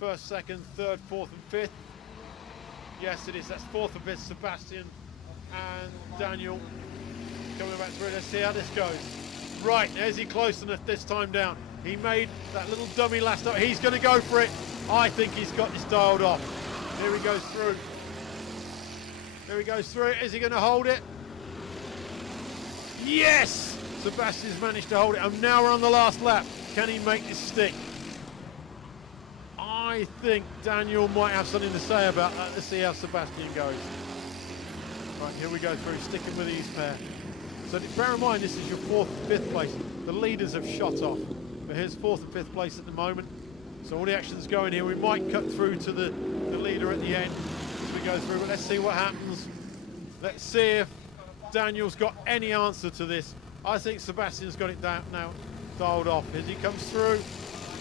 1st, 2nd, 3rd, 4th and 5th. Yes, it is. That's 4th and 5th, Sebastian and Daniel coming back through. Let's see how this goes. Right, is he close enough this time down? He made that little dummy last time. He's going to go for it. I think he's got this dialed off. Here he goes through. Here he goes through. Is he going to hold it? Yes! Sebastian's managed to hold it. And now we're on the last lap. Can he make this stick? I think Daniel might have something to say about that. Let's see how Sebastian goes. Right, here we go through, sticking with these pair. So bear in mind, this is your 4th and 5th place. The leaders have shot off. But here's 4th and 5th place at the moment. So all the action's going here. We might cut through to the leader at the end as we go through, but let's see what happens. Let's see if Daniel's got any answer to this. I think Sebastian's got it down now, dialed off. As he comes through,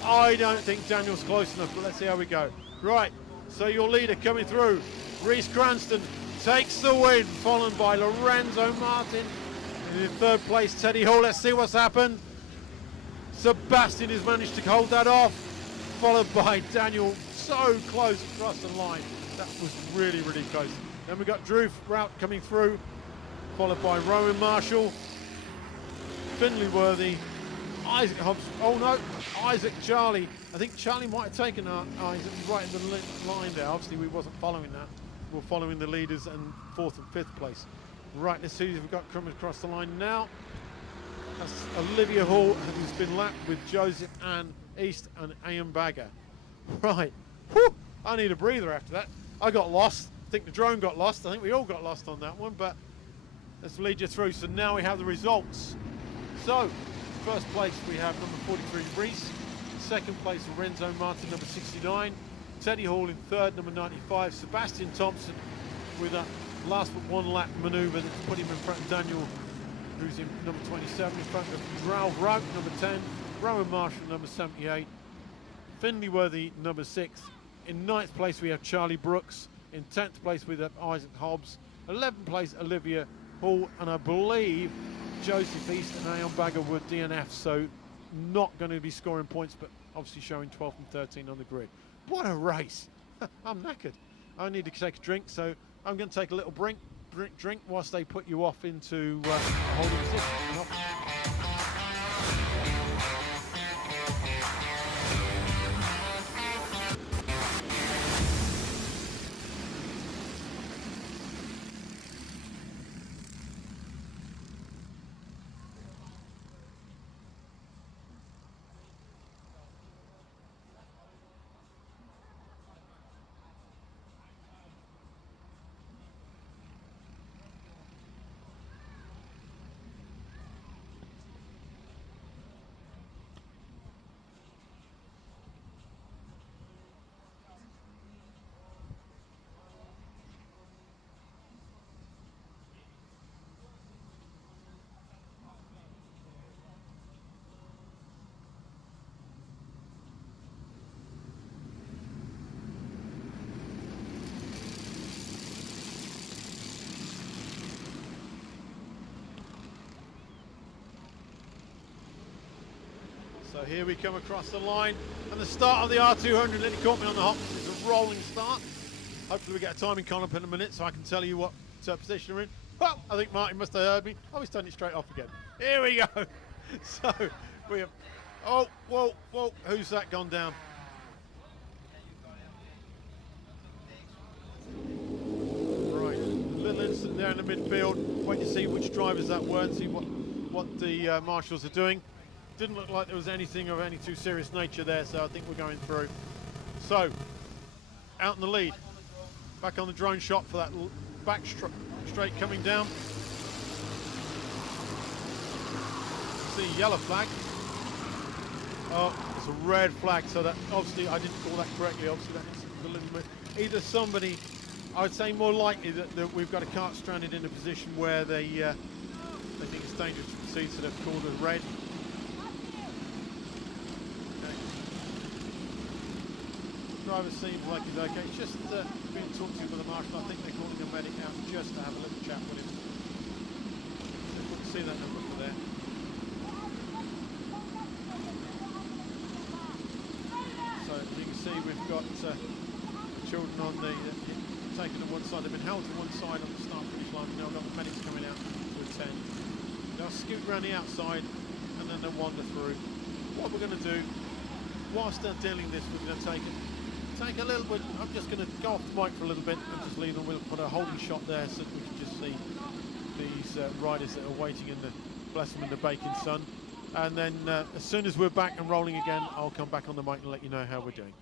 I don't think Daniel's close enough, but let's see how we go. Right, so your leader coming through, Reese Cranston takes the win, followed by Lorenzo Martin. In 3rd place, Teddy Hall. Let's see what's happened. Sebastian has managed to hold that off, followed by Daniel, so close across the line. That was really, really close. Then we got Dhruv Raut coming through, followed by Rowan Marshall, Finley Worthy, Isaac Hobbs. Oh no, Isaac Charlie. I think Charlie might have taken Isaac right in the line there. Obviously, we wasn't following that. We're following the leaders and 4th and 5th place. Right, let's see if we've got coming across the line now. That's Olivia Hall, who's been lapped with Joseph Ann East and Ian Bagger. Right, whew, I need a breather after that. I got lost. I think the drone got lost. I think we all got lost on that one, but let's lead you through. So now we have the results. So, first place we have number 43, Reese. Second place, Lorenzo Martin, number 69. Teddy Hall in third, number 95. Sebastian Thompson with a last but one lap manoeuvre that's put him in front of Daniel, who's in number 27, in front of Ralph Rout, number 10. Rowan Marshall, number 78. Finley Worthy, number 6. In 9th place we have Charlie Brooks. In 10th place we have Isaac Hobbs. 11th place Olivia Hall, and I believe Joseph East and Aon Bagger were DNF, so not going to be scoring points, but obviously showing 12 and 13 on the grid. What a race. I'm knackered. I need to take a drink, so I'm going to take a little drink whilst they put you off into holding position. So here we come across the line, and the start of the R200 nearly caught me on the hop. It's a rolling start. Hopefully we get a timing column in a minute so I can tell you what position we're in. Well, I think Martin must have heard me. Oh, he's turned it straight off again. Here we go. So we have, oh, whoa, who's that gone down? Right, a little incident there in the midfield. Wait to see which drivers that were and see what the marshals are doing. Didn't look like there was anything of any too serious nature there, so I think we're going through. So, out in the lead. Back on the drone shot for that back straight coming down. See, yellow flag. Oh, it's a red flag, so that obviously I didn't call that correctly. Obviously that is a little bit. Either somebody, I would say more likely that we've got a kart stranded in a position where they think it's dangerous to proceed, so they've called it red. Driver seems like he's okay. It's just being talked to by the marshal. I think they're calling a medic out just to have a little chat with him. You can see that number for there. So you can see we've got children on the taken to one side. They've been held to one side on the start finish line. We've now got the medics coming out to attend. They'll scoot around the outside and then they'll wander through. What we're going to do, whilst they're dealing this, we're going to take a little bit. I'm just going to go off the mic for a little bit and just leave them. We'll put a holding shot there so that we can just see these riders that are waiting in the, bless them, in the baking sun. And then as soon as we're back and rolling again, I'll come back on the mic and let you know how we're doing.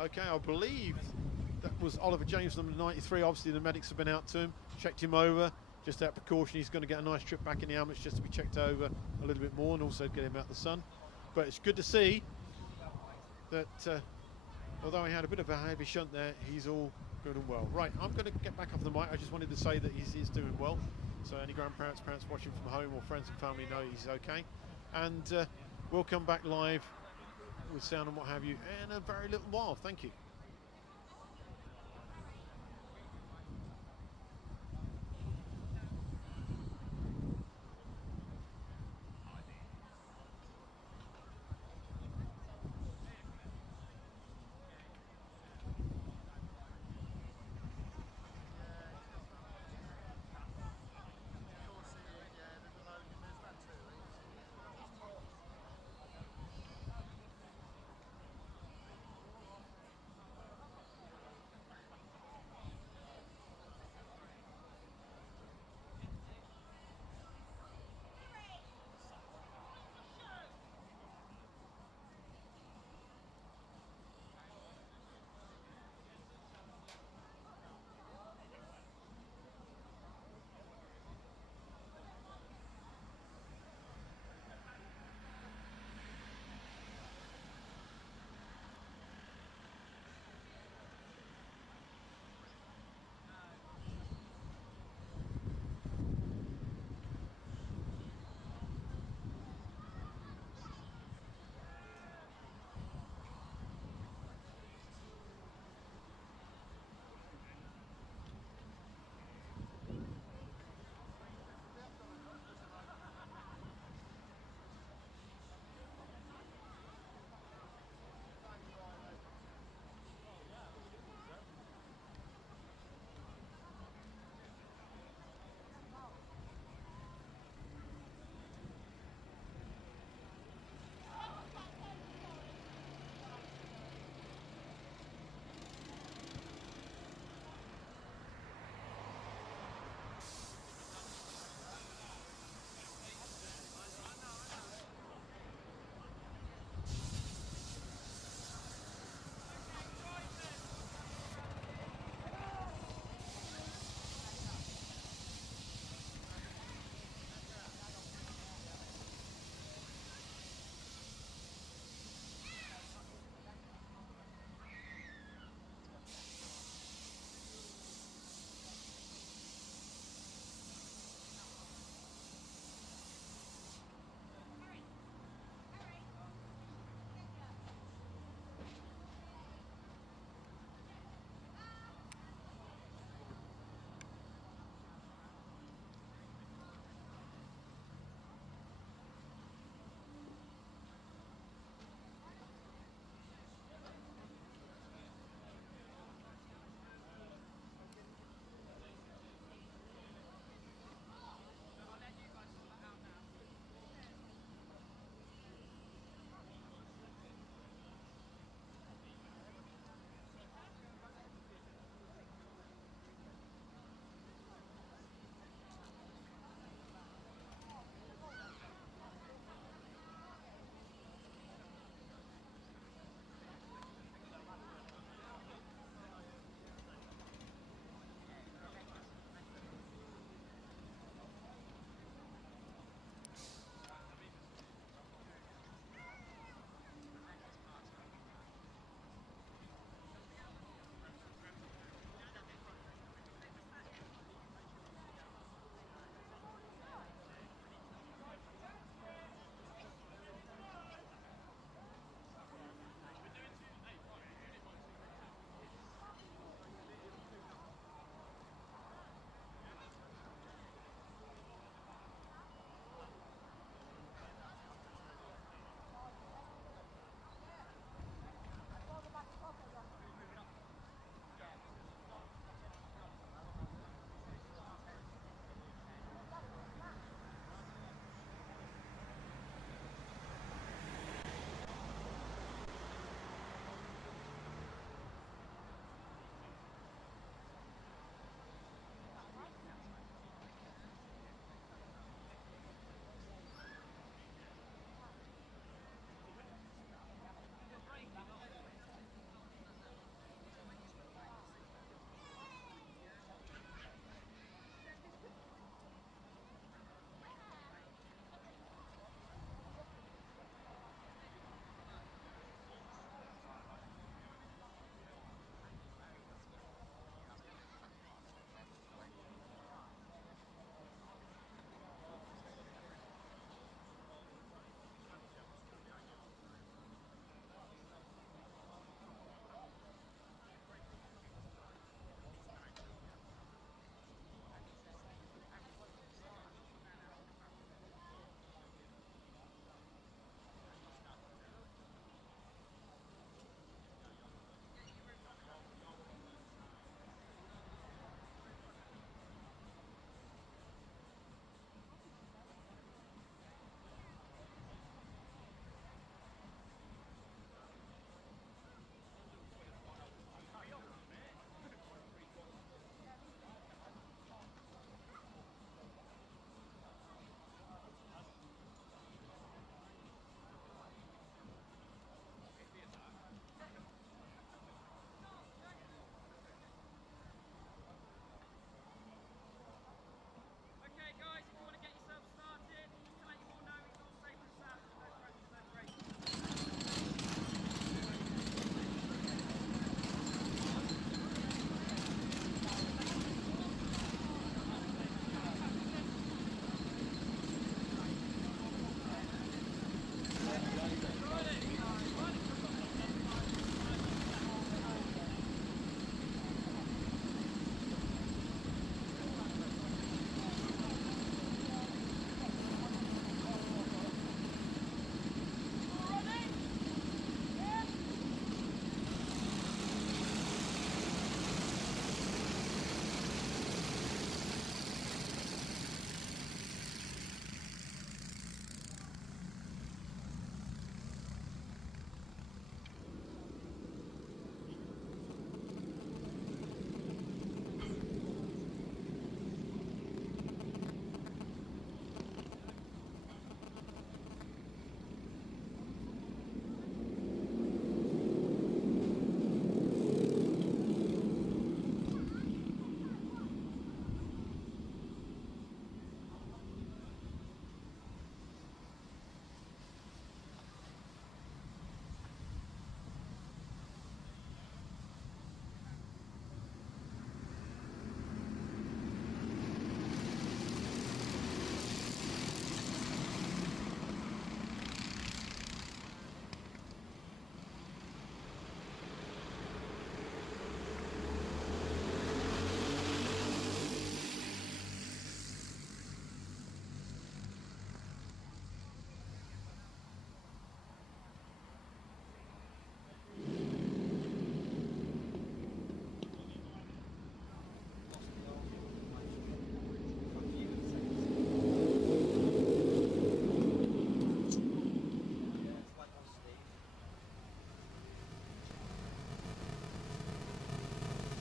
Okay, I believe that was Oliver James, number 93. Obviously, the medics have been out to him, checked him over, just out of precaution. He's going to get a nice trip back in the helmets just to be checked over a little bit more and also get him out the sun. But it's good to see that although he had a bit of a heavy shunt there, he's all good and well. Right, I'm going to get back off the mic. I just wanted to say that he's doing well. So any grandparents, parents watching from home or friends and family know he's okay. And we'll come back live with sound and what have you in a very little while. Thank you.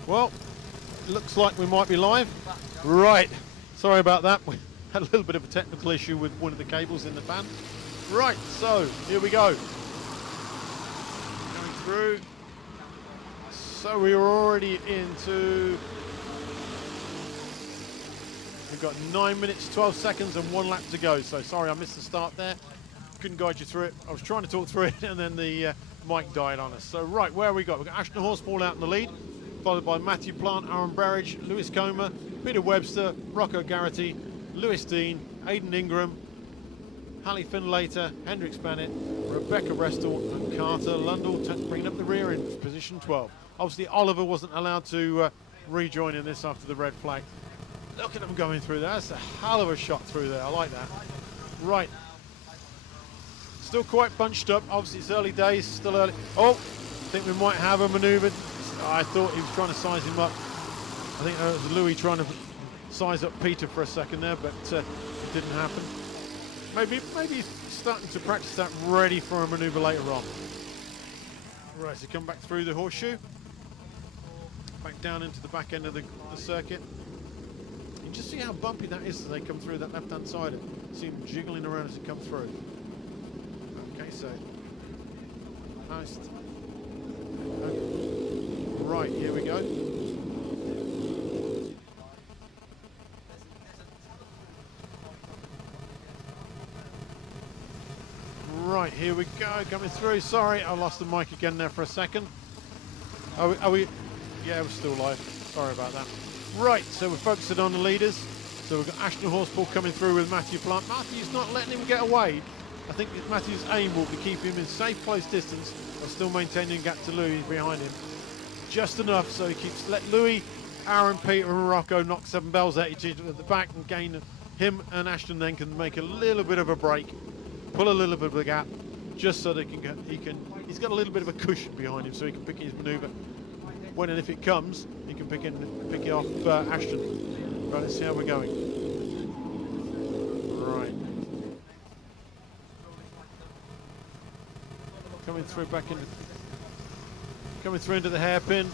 Well, looks like we might be live. Right, sorry about that. We had a little bit of a technical issue with one of the cables in the fan. Right, so here we go. Going through. So we are already into... We've got 9 minutes, 12 seconds and 1 lap to go. So sorry I missed the start there. Couldn't guide you through it. I was trying to talk through it and then the mic died on us. So right, where have we got? We've got Ashton Horsball out in the lead, followed by Matthew Plant, Aaron Berridge, Lewis Comer, Peter Webster, Rocco Garrity, Lewis Dean, Aidan Ingram, Hallie Finlater, Hendrix Bennett, Rebecca Restle and Carter Lundell bringing up the rear in position 12. Obviously Oliver wasn't allowed to rejoin in this after the red flag. Look at them going through there. That's a hell of a shot through there. I like that. Right. Still quite bunched up. Obviously it's early days, still early. Oh, I think we might have a manoeuvre. I thought he was trying to size him up. I think it was Louis trying to size up Peter for a second there, but it didn't happen. Maybe he's starting to practice that, ready for a manoeuvre later on. Right, so come back through the horseshoe, back down into the back end of the circuit. You can just see how bumpy that is as they come through that left-hand side. See them jiggling around as they come through. Okay, so nice. Right, here we go. Right, here we go, coming through. Sorry, I lost the mic again there for a second. Are we? Yeah, we're still live. Sorry about that. Right, so we're focusing on the leaders. So we've got Ashton Horsball coming through with Matthew Plant. Matthew's not letting him get away. I think that Matthew's aim will be keep him in safe, close distance, but still maintaining a gap to Louis behind him. Just enough so he keeps let Louis, Aaron, Peter and Rocco knock 7 bells at each other at the back and gain him, and Ashton then can make a little bit of a break, pull a little bit of a gap, just so they can he's got a little bit of a cushion behind him so he can pick his manoeuvre. When and if it comes, he can pick it off Ashton. Right, let's see how we're going. Right. Coming through into the hairpin.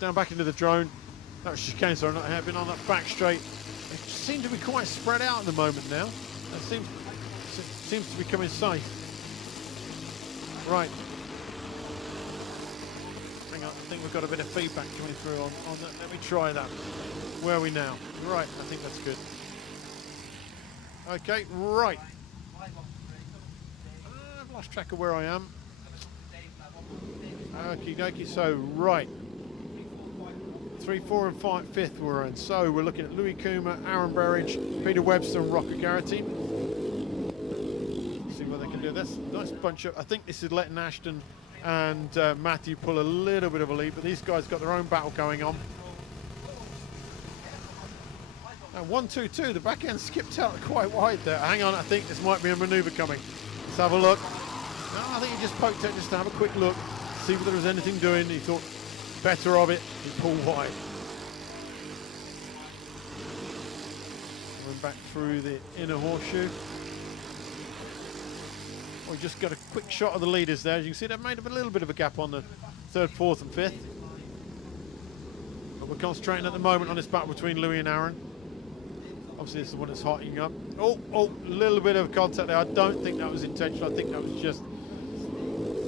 Down back into the drone. That was chicane, sorry, not hairpin, on that back straight. They seem to be quite spread out at the moment now. That seems to be coming safe. Right. Hang on, I think we've got a bit of feedback coming through on that. Let me try that. Where are we now? Right, I think that's good. Okay, right. I've lost track of where I am. Okie dokie, so right. 3, 4 and 5, 5th we're in. So we're looking at Louis Coomer, Aaron Berridge, Peter Webster and Rocco Garrity. See what they can do. That's a nice bunch of, I think this is letting Ashton and Matthew pull a little bit of a lead, but these guys got their own battle going on. And 1, 2, 2, the back end skipped out quite wide there. Hang on, I think this might be a manoeuvre coming. Let's have a look. No, I think he just poked it just to have a quick look, see if there was anything doing. He thought better of it, he pulled wide. Going back through the inner horseshoe. We just got a quick shot of the leaders there. As you can see, they've made a little bit of a gap on the 3rd, 4th and 5th. But we're concentrating at the moment on this battle between Louis and Aaron. Obviously this is the one that's heating up. Oh, a little bit of contact there. I don't think that was intentional. I think that was just...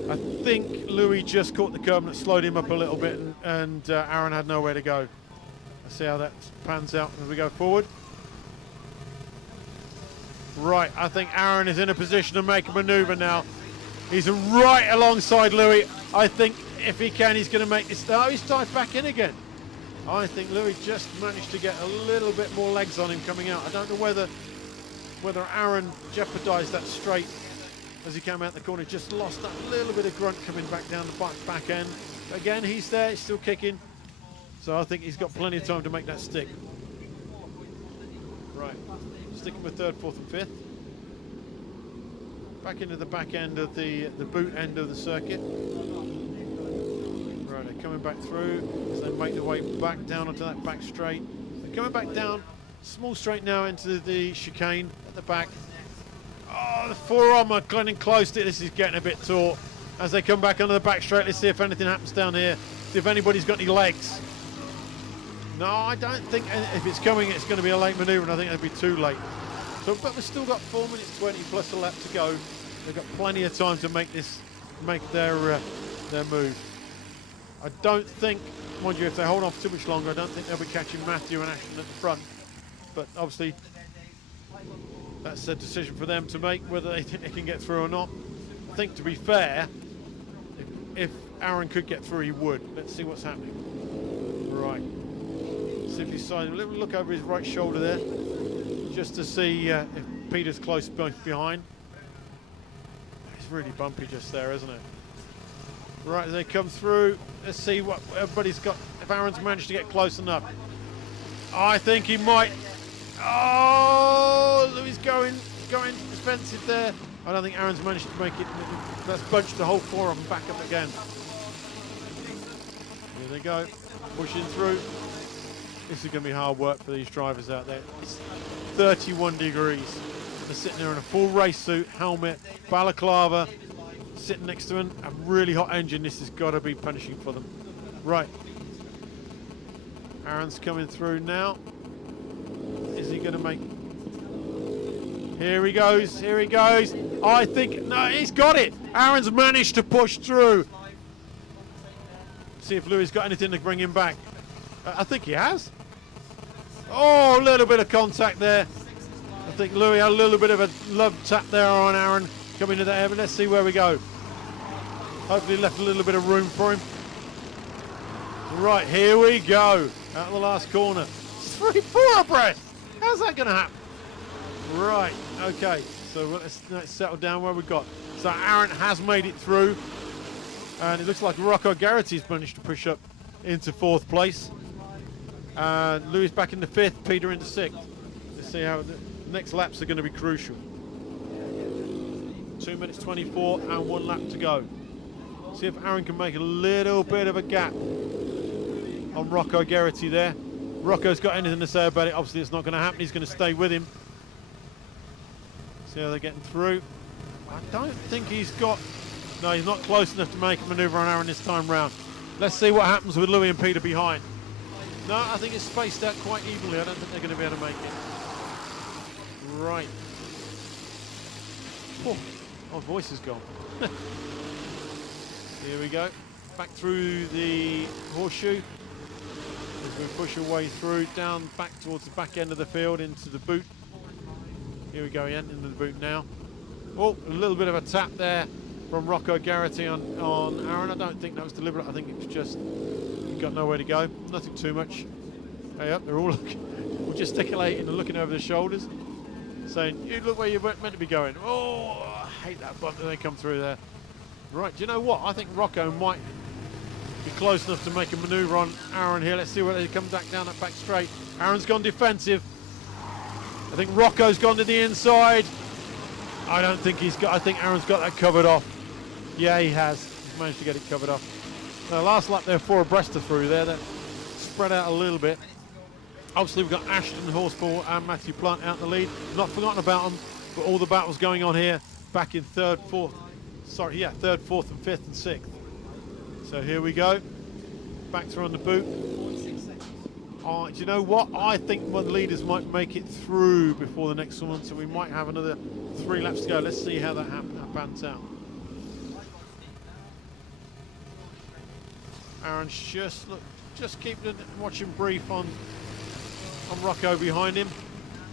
I think Louis just caught the curb and it slowed him up a little bit, and Aaron had nowhere to go. Let's see how that pans out as we go forward. Right, I think Aaron is in a position to make a manoeuvre now. He's right alongside Louis. I think if he can, he's going to make this. Oh, he's dived back in again. I think Louis just managed to get a little bit more legs on him coming out. I don't know whether Aaron jeopardised that straight as he came out the corner. Just lost that little bit of grunt coming back down the back end. Again, he's there, he's still kicking. So I think he's got plenty of time to make that stick. Right, sticking with 3rd, 4th and 5th. Back into the back end of the boot end of the circuit. Right, they're coming back through as they make their way back down onto that back straight. They're coming back down, small straight now into the chicane at the back. Oh, the forearm getting close to it. This is getting a bit taut. As they come back onto the back straight, let's see if anything happens down here. if anybody's got any legs. No, I don't think if it's coming, it's going to be a late manoeuvre, and I think it'll be too late. So, but we've still got 4 minutes 20 plus a lap to go. They've got plenty of time to make their move. I don't think, mind you, if they hold on for too much longer, I don't think they'll be catching Matthew and Ashton at the front. But obviously, that's a decision for them to make, whether they think they can get through or not. I think, to be fair, if Aaron could get through, he would. Let's see what's happening. Right. See if he's signing. A little look over his right shoulder there, just to see if Peter's close behind. It's really bumpy just there, isn't it? Right, as they come through, let's see what everybody's got. If Aaron's managed to get close enough. I think he might. Oh, Louis going defensive there. I don't think Aaron's managed to make it. That's bunched the whole four of them back up again. Here they go, pushing through. This is going to be hard work for these drivers out there. It's 31 degrees. They're sitting there in a full race suit, helmet, balaclava, sitting next to a really hot engine. This has got to be punishing for them. Right. Aaron's coming through now. Is he going to make... Here he goes, here he goes. I think, no, he's got it. Aaron's managed to push through. See if Louis got anything to bring him back. I think he has. Oh, a little bit of contact there. I think Louis had a little bit of a love tap there on Aaron coming to the air, but let's see where we go. Hopefully left a little bit of room for him. Right, here we go. Out of the last corner. 3-4 abreast. How's that going to happen? Right, okay. So let's settle down where we've got. So Aaron has made it through. And it looks like Rocco Garrity's managed to push up into 4th place. And Louis back into 5th, Peter into 6th. Let's see how the next laps are going to be crucial. 2 minutes 24 and 1 lap to go. See if Aaron can make a little bit of a gap on Rocco Garrity there. Rocco's got anything to say about it. Obviously it's not going to happen. He's going to stay with him. See how they're getting through. I don't think he's got... No, he's not close enough to make a manoeuvre on Aaron this time round. Let's see what happens with Louis and Peter behind. No, I think it's spaced out quite evenly. I don't think they're going to be able to make it. Right. Oh, my voice is gone. Here we go. Back through the horseshoe. As we push our way through, down back towards the back end of the field into the boot. Here we go again, into the boot now. Oh, a little bit of a tap there from Rocco Garrity on Aaron. I don't think that was deliberate. I think it was just he got nowhere to go. Nothing too much. Hey up, they're all gesticulating and looking over their shoulders, saying, "You look where you're meant to be going." Oh, I hate that bump that they come through there. Right, do you know what? I think Rocco might be close enough to make a manoeuvre on Aaron here. Let's see whether he comes back down that back straight. Aaron's gone defensive. I think Rocco's gone to the inside. I don't think he's got. I think Aaron's got that covered off. Yeah, he has. He's managed to get it covered off. Now, last lap there, 4 abreast through there. That spread out a little bit. Obviously, we've got Ashton Horspool and Matthew Plant out in the lead. Not forgotten about them, but all the battles going on here back in 3rd, 4th. Sorry, yeah, 3rd, 4th, and 5th and 6th. So here we go. Back through on the boot. Do you know what? I think one of the leaders might make it through before the next one, so we might have another 3 laps to go. Let's see how that pans out. Aaron's just keeping watching brief on Rocco behind him.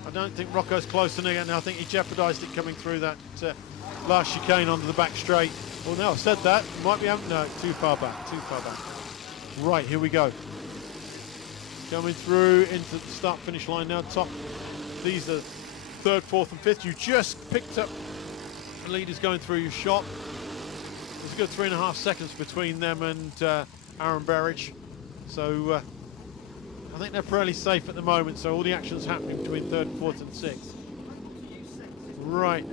I don't think Rocco's close enough, and I think he jeopardised it coming through that last chicane onto the back straight. Well, no, I've said that. Might be no, too far back. Right, here we go. Coming through into the start-finish line now. Top. These are 3rd, 4th, and 5th. You just picked up the leaders going through your shot. There's a good 3.5 seconds between them and Aaron Berridge. So I think they're fairly safe at the moment. So all the action's happening between 3rd, 4th, and 6th. Right.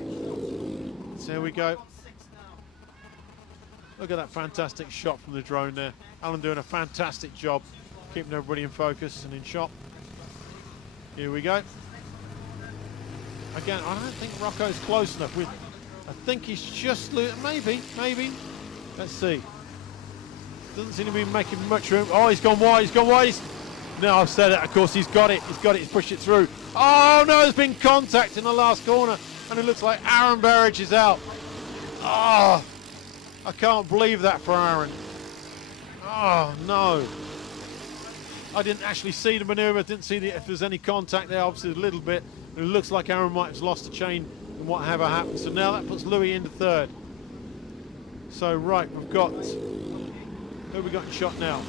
So here we go. Look at that fantastic shot from the drone there. Alan doing a fantastic job keeping everybody in focus and in shot. Here we go. Again, I don't think Rocco's close enough. I think he's just maybe. Let's see. Doesn't seem to be making much room. Oh, he's gone wide, No, I've said it, of course, he's got it, he's pushed it through. Oh no, there's been contact in the last corner, and it looks like Aaron Berridge is out. Oh, I can't believe that for Aaron. Oh no. I didn't actually see the manoeuvre, didn't see if there's any contact there, obviously a little bit. It looks like Aaron might have lost the chain and whatever happened. So now that puts Louis into third. So right, we've got, who have we got in shot now?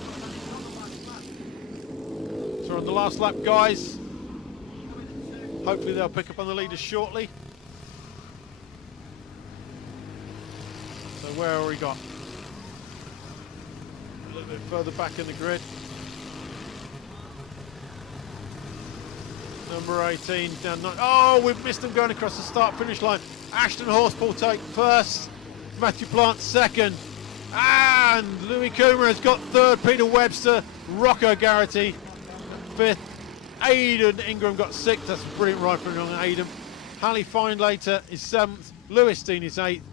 So we're on the last lap, guys. Hopefully they'll pick up on the leaders shortly. So where have we got? A little bit further back in the grid. Number 18 down. Oh, we've missed him going across the start-finish line. Ashton Horspool take first. Matthew Plant second. And Louis Coomer has got third. Peter Webster, Rocco Garrity fifth. Aidan Ingram got sixth. That's a brilliant ride from Aidan. Hallie Findlater is seventh. Lewis Dean is eighth.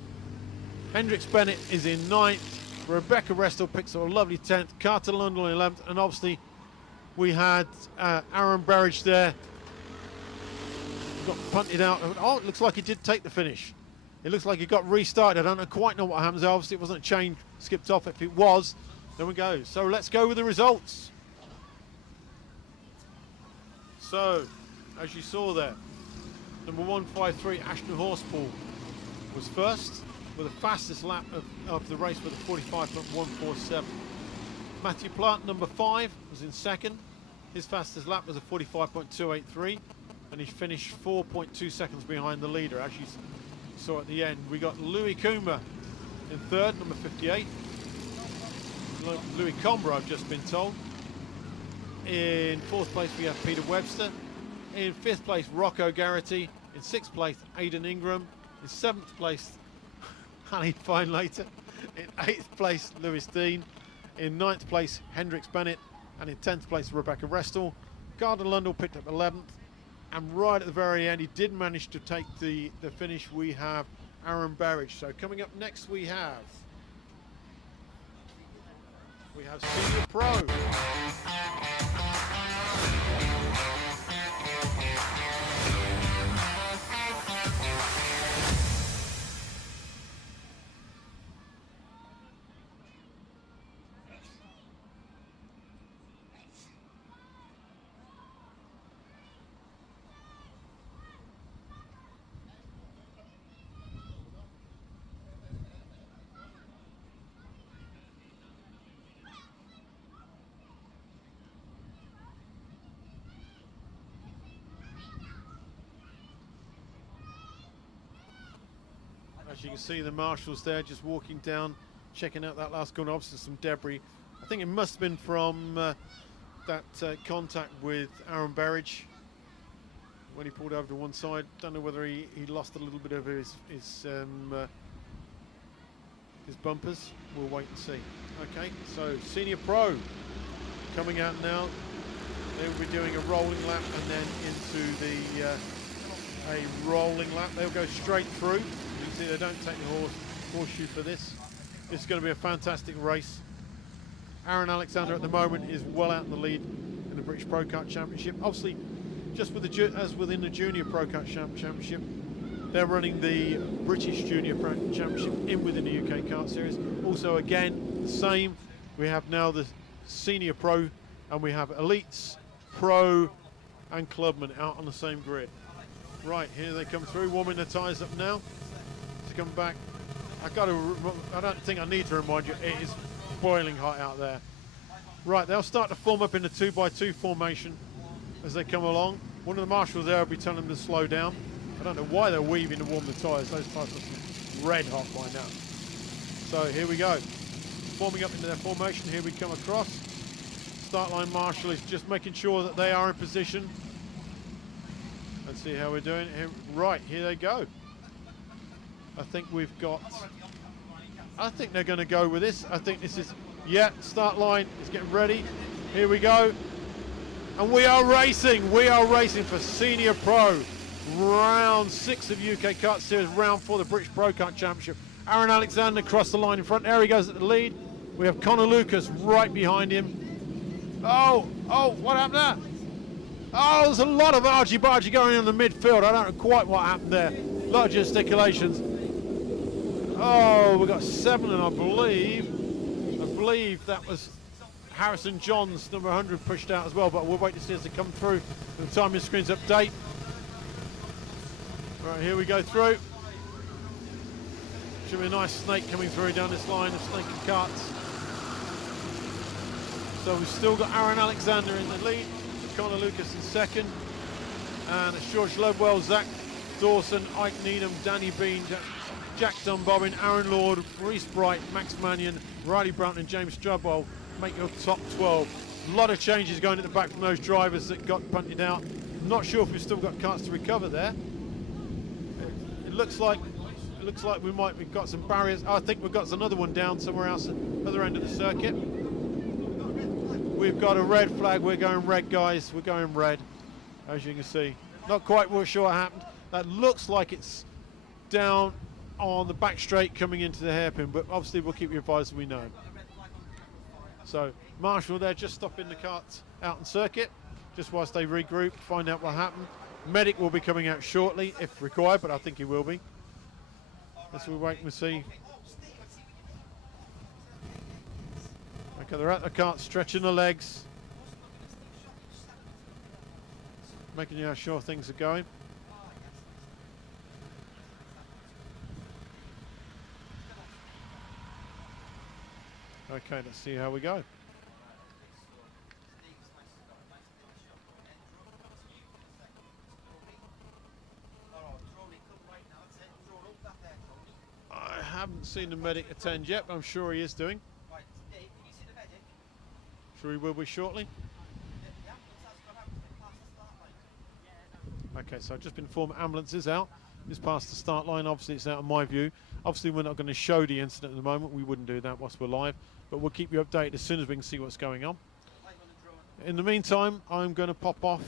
Hendrix Bennett is in ninth. Rebecca Restel picks up a lovely 10th. Carter Lundell in 11th. And obviously we had Aaron Berridge there. Got punted out. Oh, it looks like he did take the finish. It looks like he got restarted. I don't quite know what happens. Obviously it wasn't a chain skipped off. If it was, then we go. So let's go with the results. So, as you saw there, number 153, Ashton Horspool, was first with the fastest lap of the race with a 45.147. Matthew Plant, number 5, was in second. His fastest lap was a 45.283, and he finished 4.2 seconds behind the leader. As you saw at the end, we got Louis Coomer in third, number 58. Louis Comber, I've just been told. In fourth place, we have Peter Webster. In fifth place, Rocco Garrity. In sixth place, Aidan Ingram. In seventh place, Hallie Findlater. In eighth place, Lewis Dean. In ninth place, Hendrix Bennett. And in 10th place, Rebecca Restel. Gardner Lundell picked up 11th. And right at the very end, he did manage to take the finish. We have Aaron Berridge. So coming up next, we have Senior Pro. As you can see, the marshals there just walking down, checking out that last corner. Obviously some debris. I think it must have been from that contact with Aaron Berridge when he pulled over to one side. Don't know whether he lost a little bit of his bumpers. We'll wait and see. Okay, so Senior Pro coming out now. They will be doing a rolling lap and then into a rolling lap. They'll go straight through. You can see they don't take the horseshoe for this. This is going to be a fantastic race. Aaron Alexander at the moment is well out in the lead in the British Pro Kart Championship. Obviously, just with as within the Junior Pro Kart Championship, they're running the British Junior Pro Championship in within the UK Kart Series. Also, again, the same. We have now the Senior Pro, and we have Elites, Pro, and Clubman out on the same grid. Right, here they come through, warming their tyres up now to come back. I don't think I need to remind you, it is boiling hot out there. Right, they'll start to form up in the 2x2 formation as they come along. One of the marshals there will be telling them to slow down. I don't know why they're weaving to warm the tyres. Those tyres are red hot by now. So here we go. Forming up into their formation. Here we come across. Start line marshal is just making sure that they are in position. Let's see how we're doing. Right, here they go. I think they're going to go with this. I think this is, yeah, start line is getting ready. Here we go. And we are racing. We are racing for Senior Pro. Round 6 of UK Kart Series, round 4 the British Pro Kart Championship. Aaron Alexander crossed the line in front. There he goes at the lead. We have Connor Lucas right behind him. Oh, what happened there? Oh, there's a lot of argy-bargy going on in the midfield. I don't know quite what happened there. A lot of gesticulations. Oh, we got 7, and I believe that was Harrison Johns, number 100, pushed out as well, but we'll wait to see as they come through. The timing screens update. Right, here we go through. Should be a nice snake coming through down this line of snake and carts. So we've still got Aaron Alexander in the lead, Connor Lucas in second, and it's George Lobwell, Zach Dawson, Ike Needham, Danny Bean, Jack Dunbobbin, Aaron Lord, Reese Bright, Max Mannion, Riley Brown and James Strubwell make your top 12. A lot of changes going at the back from those drivers that got punted out. I'm not sure if we've still got carts to recover there. It looks like we've got some barriers. I think we've got another one down somewhere else at the other end of the circuit. We've got a red flag. We're going red, guys. We're going red, as you can see. Not quite sure what happened. That looks like it's down on the back straight coming into the hairpin, but obviously we'll keep you advised as we know. So Marshall there just stopping the carts out on circuit, just whilst they regroup, find out what happened. Medic will be coming out shortly if required, but I think he will be. As we wait and see. Okay, they're at the cart, stretching the legs, making sure things are going. Okay, let's see how we go. I haven't seen the medic attend yet, but I'm sure he is doing. Sure he will be shortly. Okay, so I've just been informed ambulance is out. It's past the start line. Obviously, it's out of my view. Obviously, we're not going to show the incident at the moment. We wouldn't do that whilst we're live, but we'll keep you updated as soon as we can see what's going on. In the meantime, I'm going to pop off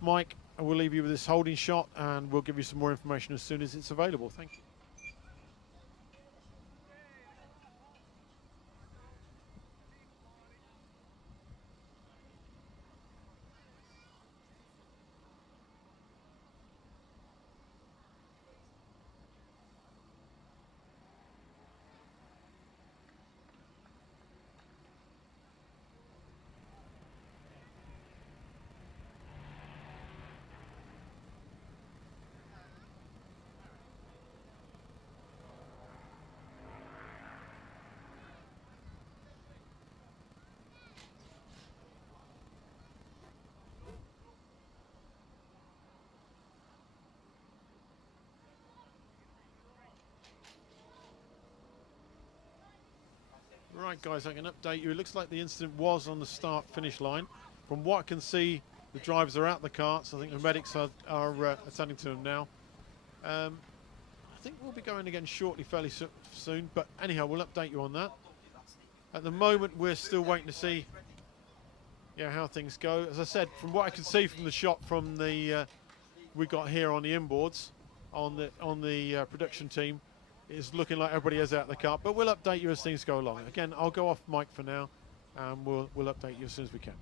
mic, and we'll leave you with this holding shot, and we'll give you some more information as soon as it's available. Thank you. Right, guys, I can update you. It looks like the incident was on the start-finish line. From what I can see, the drivers are out the carts. I think the medics are attending to them now. I think we'll be going again shortly, fairly soon. But anyhow, we'll update you on that. At the moment, we're still waiting to see how things go. As I said, from what I can see from the shot from the we got here on the inboards, on the production team, it's looking like everybody is out of the cart, but we'll update you as things go along. Again, I'll go off mic for now, and we'll update you as soon as we can.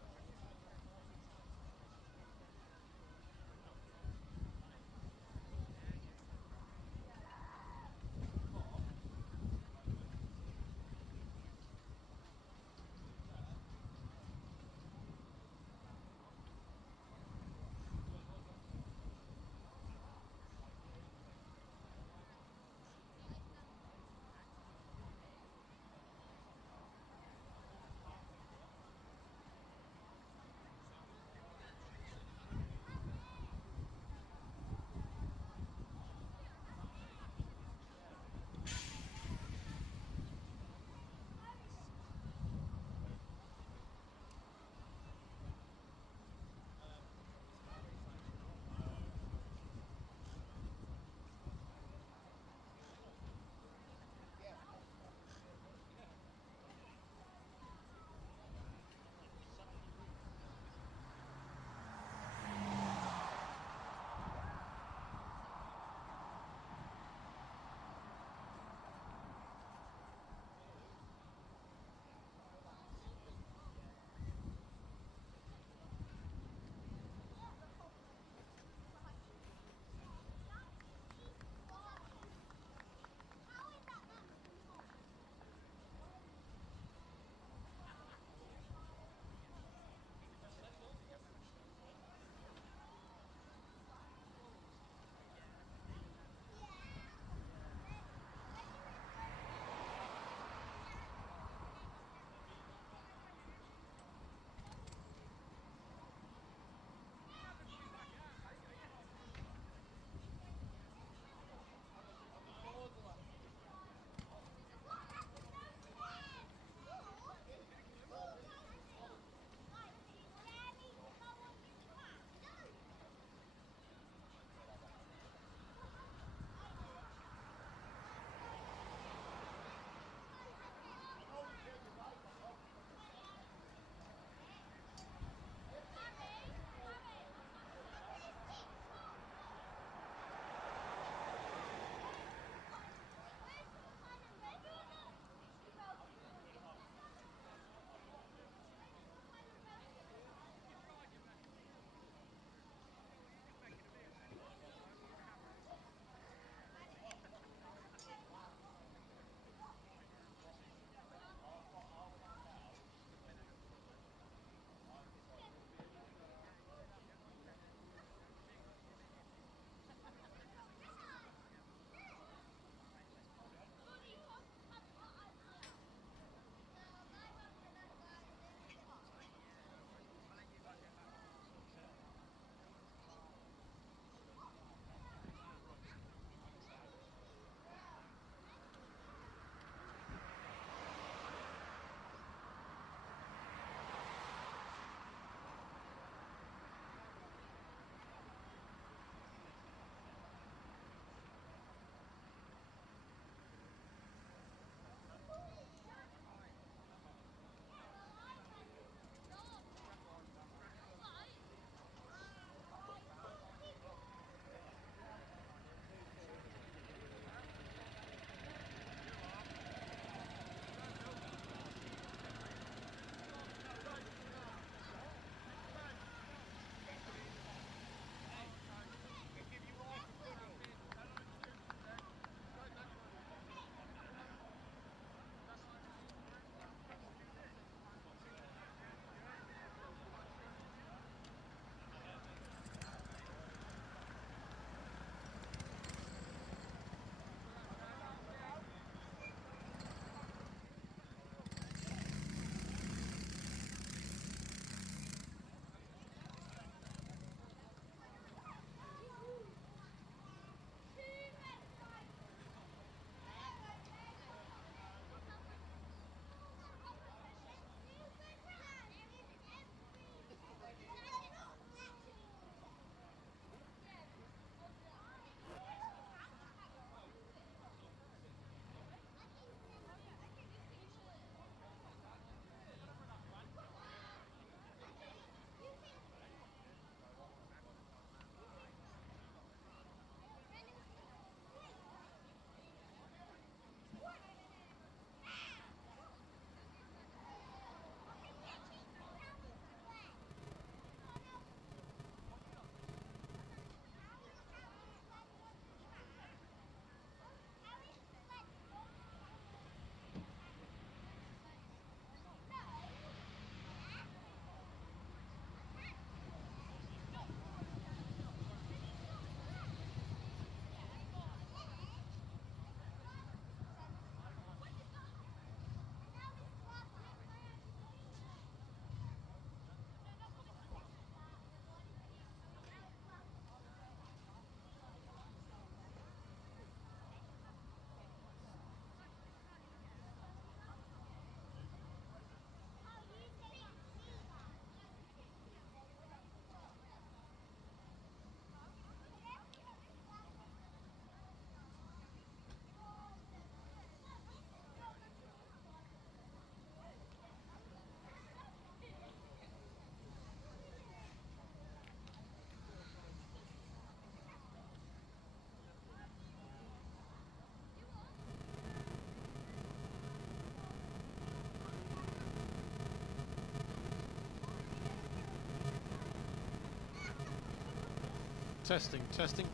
Testing, testing.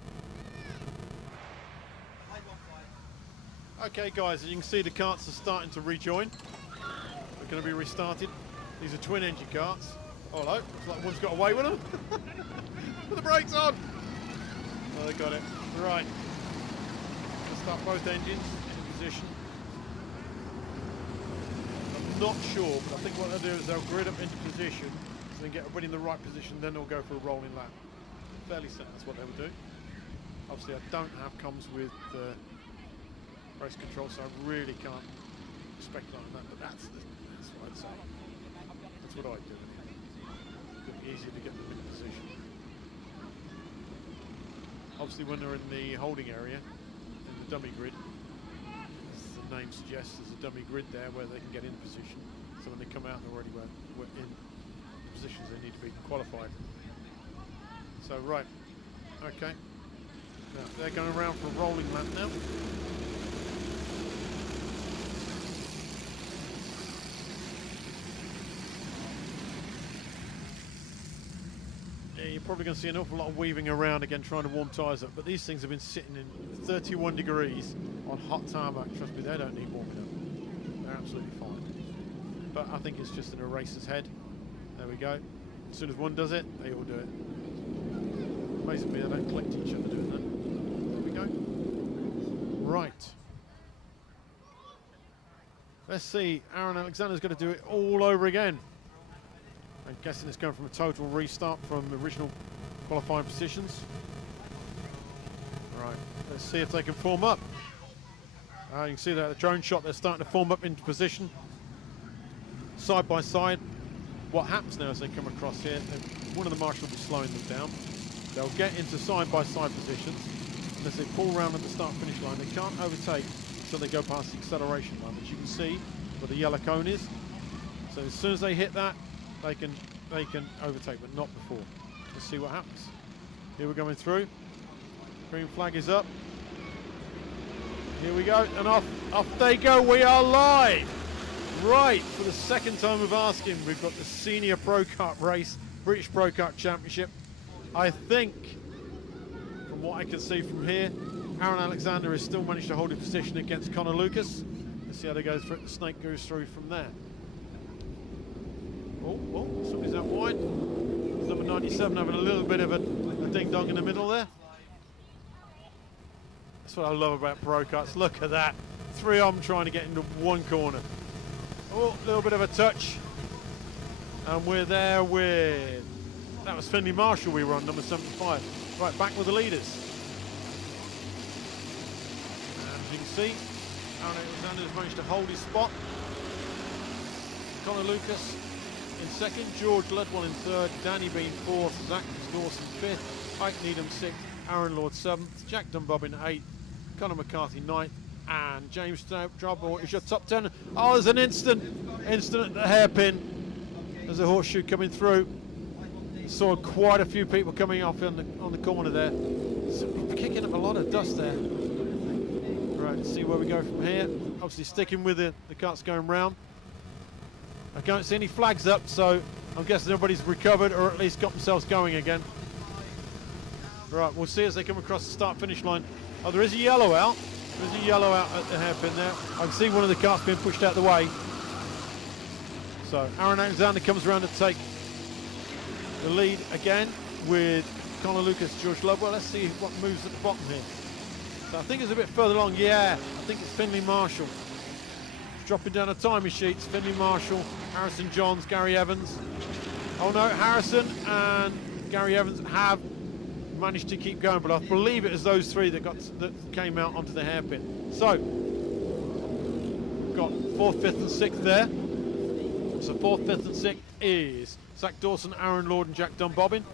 Okay guys, as you can see the karts are starting to rejoin. They're going to be restarted. These are twin engine karts. Oh hello, looks like one's got away with them. Put the brakes on! Oh, they got it. Right. Let's start both engines in position. I'm not sure, but I think what they'll do is they'll grid up into position, so they get everybody in the right position, then they'll go for a rolling lap. Fairly certain that's what they will do. Obviously I don't have comms with race control, so I really can't speculate on that, but that's what I'd say. That's what I'd do. It'd be easier to get them in position. Obviously when they're in the holding area, in the dummy grid, as the name suggests, there's a dummy grid there where they can get in position. So when they come out, they're already in the positions they need to be qualified. So right, okay. Now they're going around for a rolling lap now. You're probably going to see an awful lot of weaving around again trying to warm tyres up, but these things have been sitting in 31 degrees on hot tarmac. Trust me, they don't need warming up. They're absolutely fine. But I think it's just in a racer's head. There we go. As soon as one does it, they all do it. Amazingly, they don't collect each other doing that. There we go. Right. Let's see. Aaron Alexander's going to do it all over again. I'm guessing it's going from a total restart from original qualifying positions. Right, let's see if they can form up. You can see that the drone shot, they're starting to form up into position. Side by side. What happens now as they come across here, one of the marshals will be slowing them down. They'll get into side by side positions. And as they pull round at the start finish line, they can't overtake until they go past the acceleration line, which you can see where the yellow cone is. So as soon as they hit that, they can overtake, but not before. Let's see what happens. Here we're going through. Green flag is up. Here we go, and off they go. We are live. Right, for the second time of asking, we've got the Senior Pro Kart race, British Pro Kart Championship. I think, from what I can see from here, Aaron Alexander has still managed to hold a position against Connor Lucas. Let's see how they go through. The snake goes through from there. Oh, somebody's out wide. It's number 97 having a little bit of a ding-dong in the middle there. That's what I love about Pro Karts. Look at that. Three of them trying to get into one corner. Oh, a little bit of a touch. And we're there with... That was Finley Marshall we were on, number 75. Right, back with the leaders. And as you can see, Aaron Alexander has managed to hold his spot. Connor Lucas in second, George Ludwell in third, Danny Bean fourth, Zach Dawson fifth, Ike Needham sixth, Aaron Lord seventh, Jack Dunbobbin eighth, Conor McCarthy ninth, and James Drobble is your top 10. Oh, there's an instant at the hairpin. There's a horseshoe coming through. Saw quite a few people coming off on the corner there. So kicking up a lot of dust there. Right, let's see where we go from here. Obviously sticking with the karts going round. I can't see any flags up, so I'm guessing everybody's recovered or at least got themselves going again. Right, we'll see as they come across the start-finish line. Oh, there is a yellow out. There's a yellow out at the hairpin there. I can see one of the karts being pushed out the way. So Aaron Alexander comes around to take the lead again with Connor Lucas, George Lovewell. Let's see what moves at the bottom here. So I think it's a bit further along. Yeah, I think it's Finley Marshall. Dropping down the timing sheets, Finley Marshall, Harrison Johns, Gary Evans. Oh no, Harrison and Gary Evans have managed to keep going, but I believe it is those three that came out onto the hairpin. So, we've got 4th, 5th and 6th there. So 4th, 5th and 6th is Zach Dawson, Aaron Lord and Jack Dunbobbin.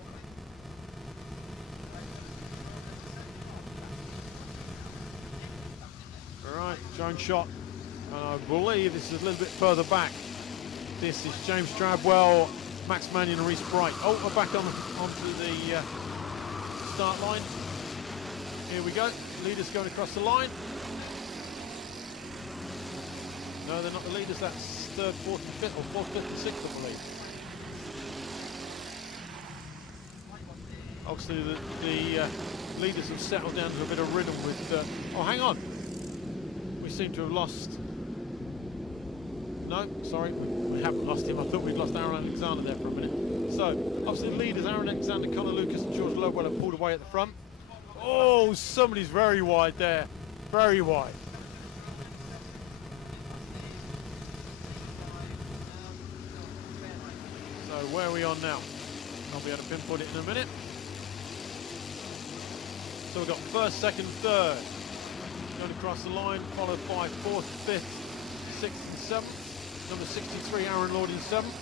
All right, Joan shot. I believe this is a little bit further back. This is James Stradwell, Max Mannion and Reese Bright. Oh, we're back onto the start line. Here we go. Leaders going across the line. No, they're not the leaders. That's 3rd, 4th and 5th, or 4th, 5th and 6th, I believe. Obviously, the leaders have settled down to a bit of rhythm with... oh, hang on. We seem to have lost... No, sorry, we haven't lost him. I thought we'd lost Aaron Alexander there for a minute. So, obviously, the leaders, Aaron Alexander, Connor Lucas and George Lovewell have pulled away at the front. Oh, somebody's very wide there. Very wide. So, where are we on now? I'll be able to pinpoint it in a minute. So we've got first, second, third. Going across the line, followed by fourth, fifth, sixth and seventh. Number 63, Aaron Lord in seventh.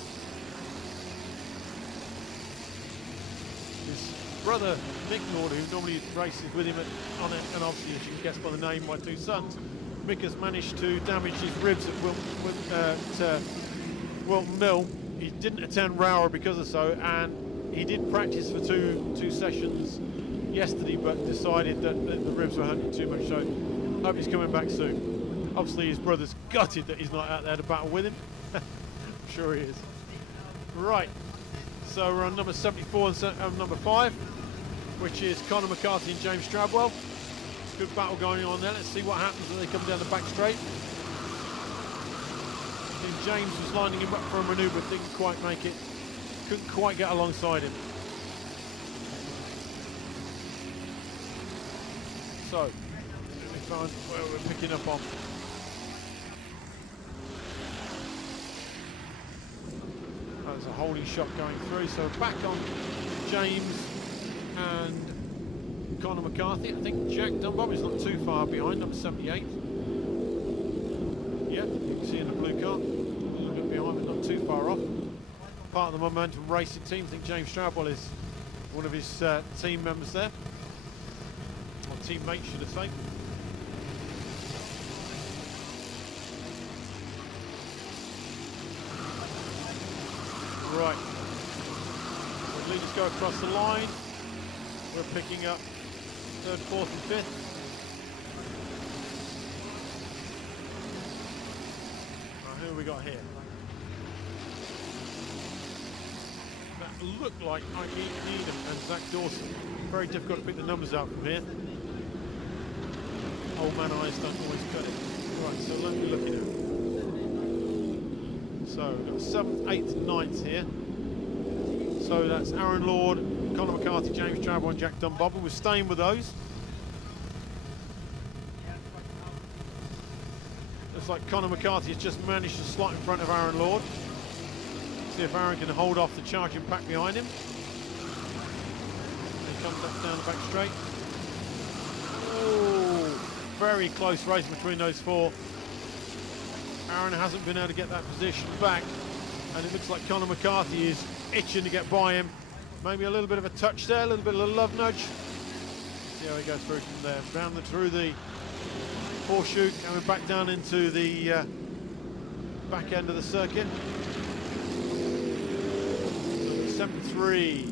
His brother, Mick Lord, who normally races with him on it, and obviously, as you can guess by the name, my two sons, Mick has managed to damage his ribs at Wilton Mill. He didn't attend Rower because of so, and he did practice for two sessions yesterday, but decided that the ribs were hurting too much, so hope he's coming back soon. Obviously his brother's gutted that he's not out there to battle with him. I'm sure he is. Right, so we're on number 74 and number 5, which is Conor McCarthy and James Stradwell. Good battle going on there. Let's see what happens when they come down the back straight. I think James was lining him up for a manoeuvre, didn't quite make it. Couldn't quite get alongside him. So, let me find where we're picking up on. There's a holding shot going through, so back on James and Conor McCarthy. I think Jack Dunbob not too far behind, number 78. Yeah, you can see in the blue car, a little bit behind, but not too far off. Part of the Momentum Racing team. I think James Stradwell is one of his team members there. Or teammates, should I say. Right. So leaders go across the line. We're picking up third, fourth and fifth. Right, who have we got here? That looked like Ike Needham and Zach Dawson. Very difficult to pick the numbers out from here. Old man eyes don't always cut it. Right, so let me look at it. So we've got 7th, 8th and 9th here. So that's Aaron Lord, Conor McCarthy, James Stradwell and Jack Dunbob. We're staying with those. Looks like Conor McCarthy has just managed to slot in front of Aaron Lord. See if Aaron can hold off the charging pack behind him. He comes up down the back straight. Oh, very close race between those four. Aaron hasn't been able to get that position back, and it looks like Conor McCarthy is itching to get by him. Maybe a little bit of a touch there, a little bit of a love nudge. See how he goes through from there. Down through the horseshoe, coming back down into the back end of the circuit. 73,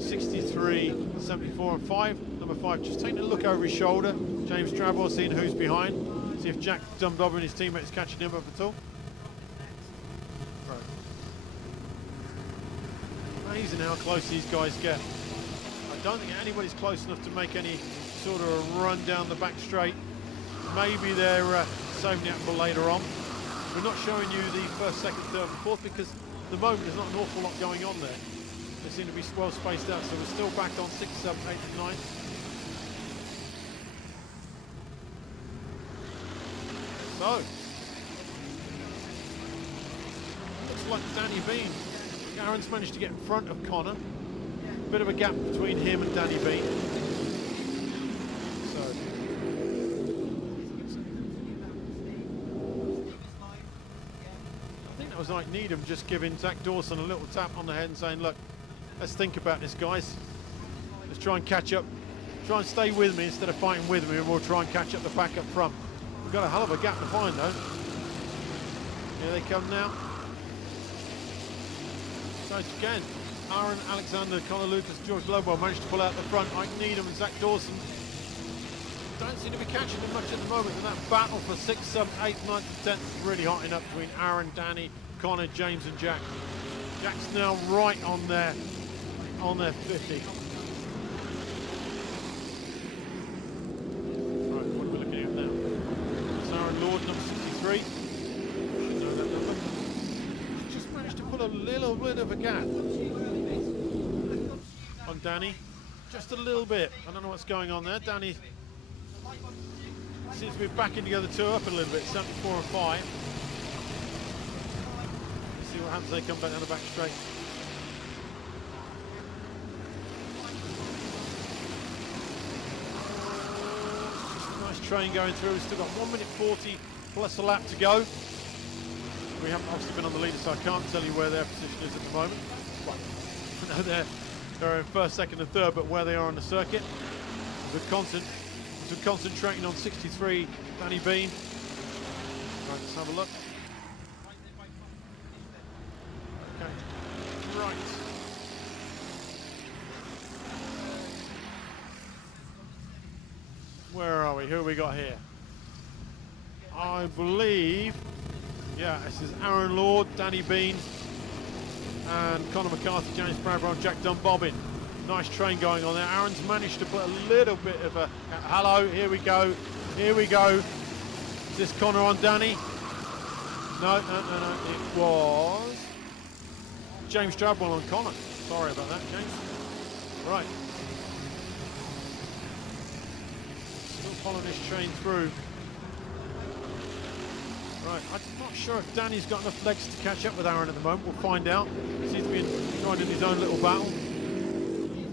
63, 74 and 5. Number 5 just taking a look over his shoulder. James Stradwell seeing who's behind. See if Jack Dunbob and his teammates catching him up at all. Right. Amazing how close these guys get. I don't think anybody's close enough to make any sort of a run down the back straight. Maybe they're saving it for later on. We're not showing you the first, second, third and fourth because at the moment there's not an awful lot going on there. They seem to be well spaced out, so we're still back on 6, 7, 8 and 9. So, looks like Danny Bean. Aaron's managed to get in front of Conor. Bit of a gap between him and Danny Bean. So, I think that was like Needham just giving Zach Dawson a little tap on the head and saying, look, let's think about this, guys. Let's try and catch up. Try and stay with me instead of fighting with me, and we'll try and catch up the pack up front. We've got a hell of a gap to find though. Here they come now. So again, Aaron Alexander, Conor Lucas, George Lovewell managed to pull out the front. Ike Needham and Zach Dawson don't seem to be catching them much at the moment. And that battle for 6th, 7th, 8th, 9th and 10th is really hotting up between Aaron, Danny, Conor, James and Jack. Jack's now right on their 50. 63. Just managed to put a little bit of a gap on Danny. Just a little bit. I don't know what's going on there. Danny seems to be backing together two up a little bit, 74 and 5. Let's see what happens. They come back down the back straight. Nice train going through. We've still got 1 minute 40 plus a lap to go. We haven't obviously been on the leader, so I can't tell you where their position is at the moment. Well, no, they're in first, second and third, but where they are on the circuit. We're concentrating on 63, Danny Bean. Right, let's have a look. Okay, right. Where are we? Who have we got here? I believe, yeah, this is Aaron Lord, Danny Bean, and Conor McCarthy, James Bradburn, Jack Dunbobbin. Nice train going on there. Aaron's managed to put a little bit of a... hello, here we go. Here we go. Is this Conor on Danny? No. It was James Bradburn on Conor. Sorry about that, James. Right. Still following this train through. Right, I'm not sure if Danny's got enough legs to catch up with Aaron at the moment. We'll find out. He seems to be joining his own little battle.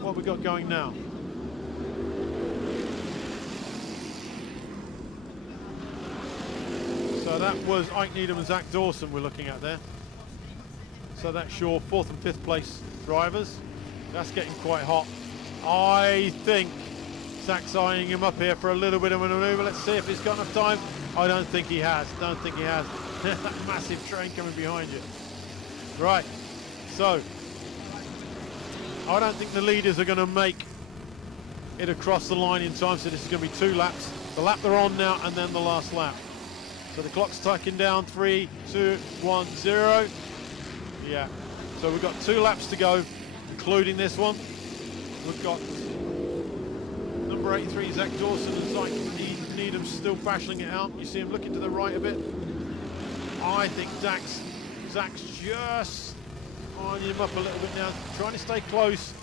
What have we got going now? So that was Ike Needham and Zach Dawson we're looking at there. So that's your 4th and 5th place drivers. That's getting quite hot. I think Zach's eyeing him up here for a little bit of a manoeuvre. Let's see if he's got enough time. I don't think he has. Don't think he has. That massive train coming behind you. Right. So I don't think the leaders are going to make it across the line in time. So this is going to be 2 laps. The lap they're on now, and then the last lap. So the clock's ticking down. 3, 2, 1, 0. Yeah. So we've got 2 laps to go, including this one. We've got number 83, Zach Dawson, and Zach Needham still battling it out. You see him looking to the right a bit. I think Zach's just winding him up a little bit now, trying to stay close,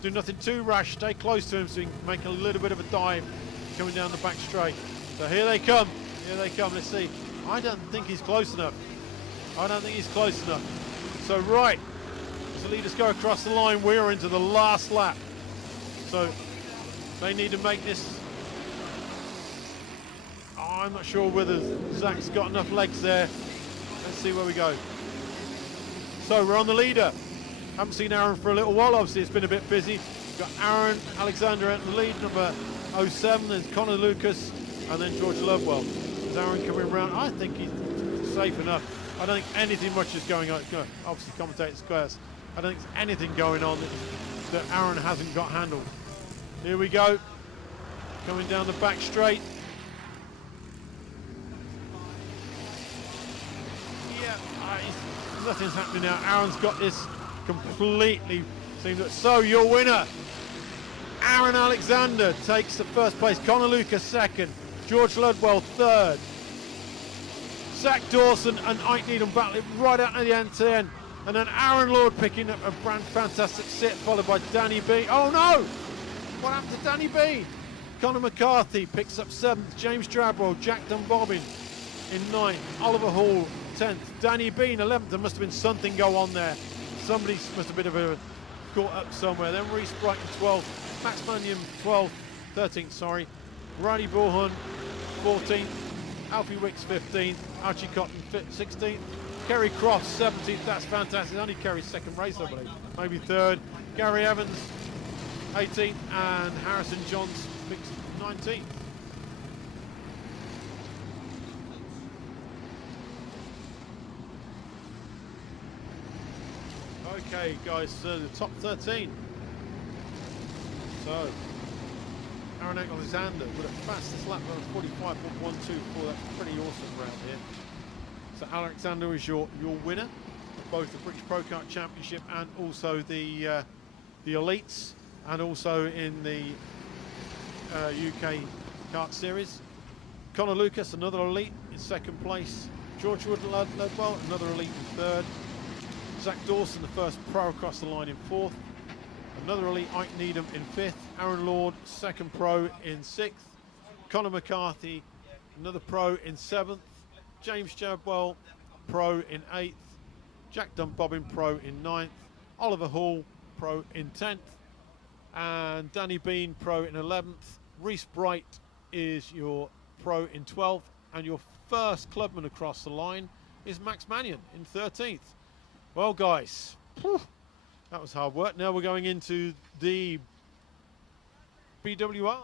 do nothing too rash, stay close to him so he can make a little bit of a dive coming down the back straight. So here they come, let's see. I don't think he's close enough. So right, as the leaders go across the line, we're into the last lap. So they need to make this. I'm not sure whether Zach's got enough legs there. Let's see where we go. So we're on the leader. Haven't seen Aaron for a little while. Obviously, it's been a bit busy. We've got Aaron Alexander at the lead, number 07. There's Connor Lucas, and then George Lovewell. There's Aaron coming around. I think he's safe enough. I don't think anything much is going on. Obviously, commentator squares. I don't think there's anything going on that Aaron hasn't got handled. Here we go. Coming down the back straight. Nothing's happening now. Aaron's got this completely. So your winner, Aaron Alexander, takes the first place. Connor Lucas second. George Ludwell third. Zach Dawson and Ike Needham battling right out at the end to the end. And then Aaron Lord picking up a brand fantastic sit, followed by Danny Bean. Oh no! What happened to Danny Bean? Conor McCarthy picks up 7th. James Drabwell, Jack Dunbobbin in 9th. Oliver Hall 10th. Danny Bean 11th. There must have been something go on there. Somebody must have been caught up somewhere. Then Reese Brighton 12th. Max Manion 12th. 13th, sorry. Riley Bullhun 14th. Alfie Wicks 15th. Archie Cotton 16th. Kerry Croft 17th. That's fantastic. Only Kerry's second race, I believe. Maybe third. Gary Evans 18th. And Harrison Johns 19th. Okay, guys, so the top 13. So, Aaron Alexander with a fastest lap of 45.124. That's pretty awesome round here. So Alexander is your winner of both the British Pro Kart Championship and also the Elites, and also in the UK Kart Series. Connor Lucas, another Elite, in second place. George Wood led well, another elite in third. Zach Dawson, the first pro across the line, in fourth. Another elite, Ike Needham, in fifth. Aaron Lord, second pro, in sixth. Connor McCarthy, another pro, in seventh. James Jabwell, pro, in eighth. Jack Dunbobbin, pro, in ninth. Oliver Hall, pro, in 10th. And Danny Bean, pro, in 11th. Reese Bright is your pro in 12th. And your first clubman across the line is Max Mannion in 13th. Well, guys, that was hard work. Now we're going into the BWR.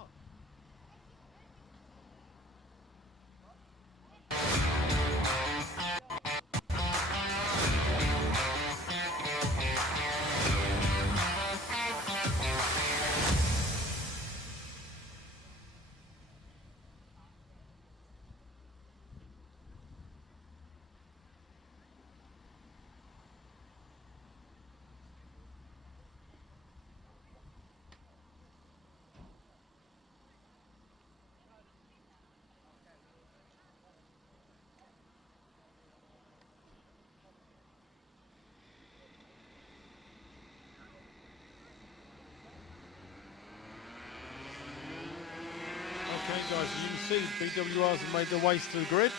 Okay, guys, you can see BWRs have made their way to the grid.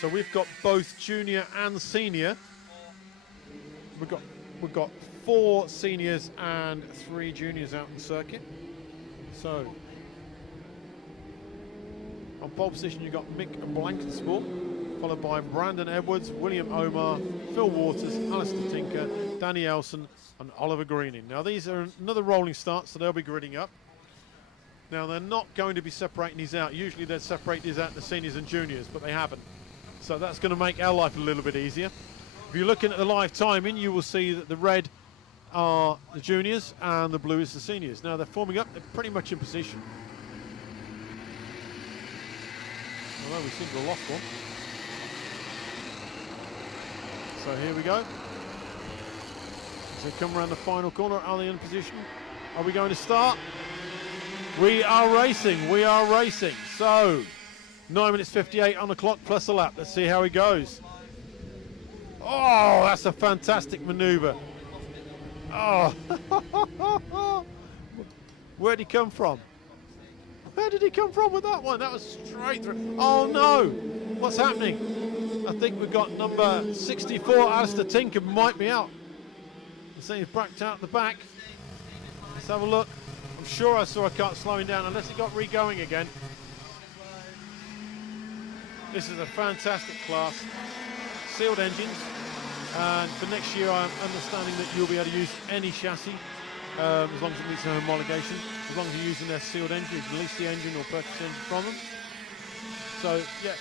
So we've got both junior and senior. We've got 4 seniors and 3 juniors out in circuit. So on pole position you've got Mick Blankensport, followed by Brandon Edwards, William Omar, Phil Waters, Alistair Tinker, Danny Elson and Oliver Greening. Now these are another rolling start, so they'll be gridding up. Now they're not going to be separating these out. Usually they'd separate these out, the seniors and juniors, but they haven't. So that's going to make our life a little bit easier. If you're looking at the live timing, you will see that the red are the juniors and the blue is the seniors. Now they're forming up, they're pretty much in position. Although we seem to have lost one. So here we go. As they come around the final corner, are they in position? Are we going to start? We are racing, we are racing. So 9 minutes 58 on the clock plus a lap. Let's see how he goes. Oh, that's a fantastic maneuver. Oh, where'd he come from? Where did he come from with that one? That was straight through. Oh no, what's happening? I think we've got number 64, Alistair Tinker, might be out. The thing is backed out the back. Let's have a look. I'm sure I saw a car slowing down, unless it got re-going again. This is a fantastic class. Sealed engines. And for next year, I'm understanding that you'll be able to use any chassis, as long as it meets their homologation. As long as you're using their sealed engine, you can lease the engine or purchase the engine from them. So, yeah,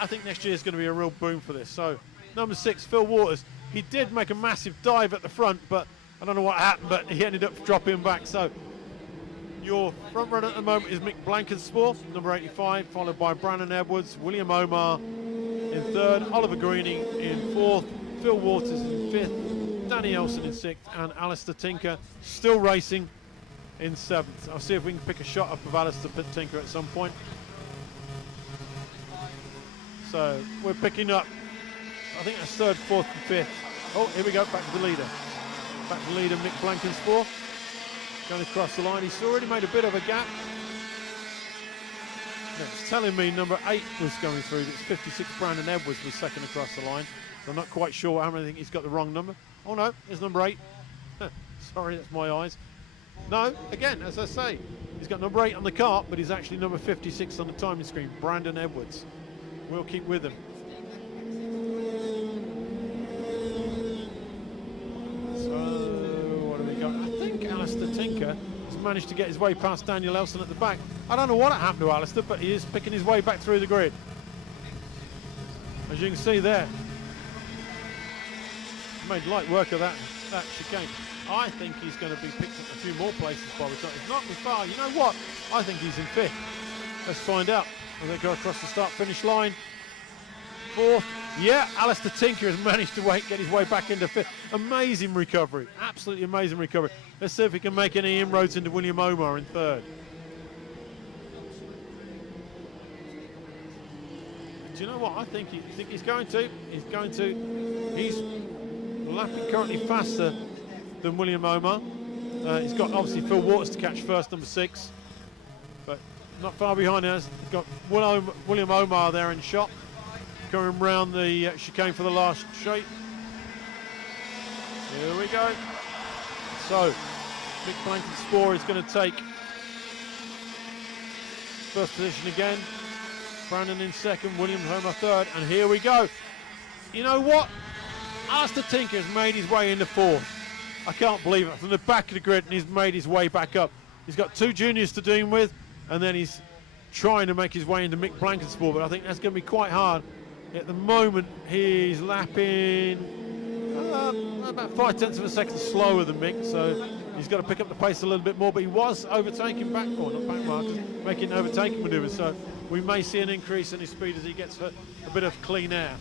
I think next year is going to be a real boom for this. So, number 6, Phil Waters. He did make a massive dive at the front, but I don't know what happened, but he ended up dropping back. So, your front runner at the moment is Mick Blankensport, number 85, followed by Brandon Edwards, William Omar in 3rd, Oliver Greening in 4th, Phil Waters in 5th, Danny Elson in 6th, and Alistair Tinker still racing in 7th. I'll see if we can pick a shot up of Alistair Tinker at some point. So we're picking up, I think that's 3rd, 4th and 5th. Oh, here we go, back to the leader. Back to the leader, Mick Blankensport. Going across the line, he's already made a bit of a gap. It's telling me number 8 was going through. It's 56, Brandon Edwards was second across the line. So I'm not quite sure how many, I think he's got the wrong number. Oh no, it's number 8. Sorry, that's my eyes. No, again, as I say, he's got number 8 on the cart, but he's actually number 56 on the timing screen, Brandon Edwards. We'll keep with him. Alistair Tinker has managed to get his way past Daniel Elson at the back. I don't know what happened to Alistair, but he is picking his way back through the grid. As you can see there, made light work of that chicane. I think he's going to be picked up a few more places by the time. He's not me far. You know what? I think he's in 5th. Let's find out. As they go across the start-finish line. 4th. Yeah, Alistair Tinker has managed to get his way back into 5th. Amazing recovery. Absolutely amazing recovery. Let's see if he can make any inroads into William Omar in 3rd. Do you know what? I think he's going to. He's lapping currently faster than William Omar. He's got obviously Phil Waters to catch first, number 6, but not far behind us. He's got William Omar there in shot, coming round the chicane for the last straight. Here we go. So Mick Blankenspore is going to take first position again. Brandon in second, William Omar third, and here we go. You know what? Alistair Tinker has made his way into 4th. I can't believe it. From the back of the grid, and he's made his way back up. He's got 2 juniors to deal with, and then he's trying to make his way into Mick Blankenspore, but I think that's going to be quite hard. At the moment, he's lapping about 5/10 of a second slower than Mick, so he's got to pick up the pace a little bit more, but he was overtaking back, or not back markers, making overtaking manoeuvres, so we may see an increase in his speed as he gets a bit of clean air.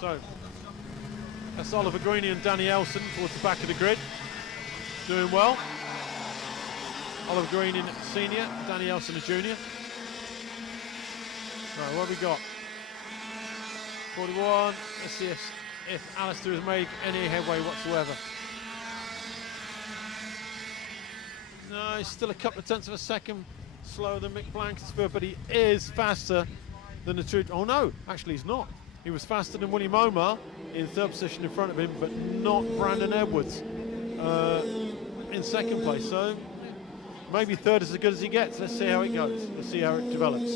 So that's Oliver Greeny and Danny Elson towards the back of the grid, doing well. Oliver Greeny Senior, Danny Elson a Junior. Right, what have we got? 41. Let's see if Alistair has made any headway whatsoever. No, he's still a couple of tenths of a second slower than Mick Blankenspore, but he is faster than the two. Oh no, actually he's not. He was faster than William Omar in 3rd position in front of him, but not Brandon Edwards in 2nd place. So maybe 3rd is as good as he gets. Let's see how it goes. Let's see how it develops.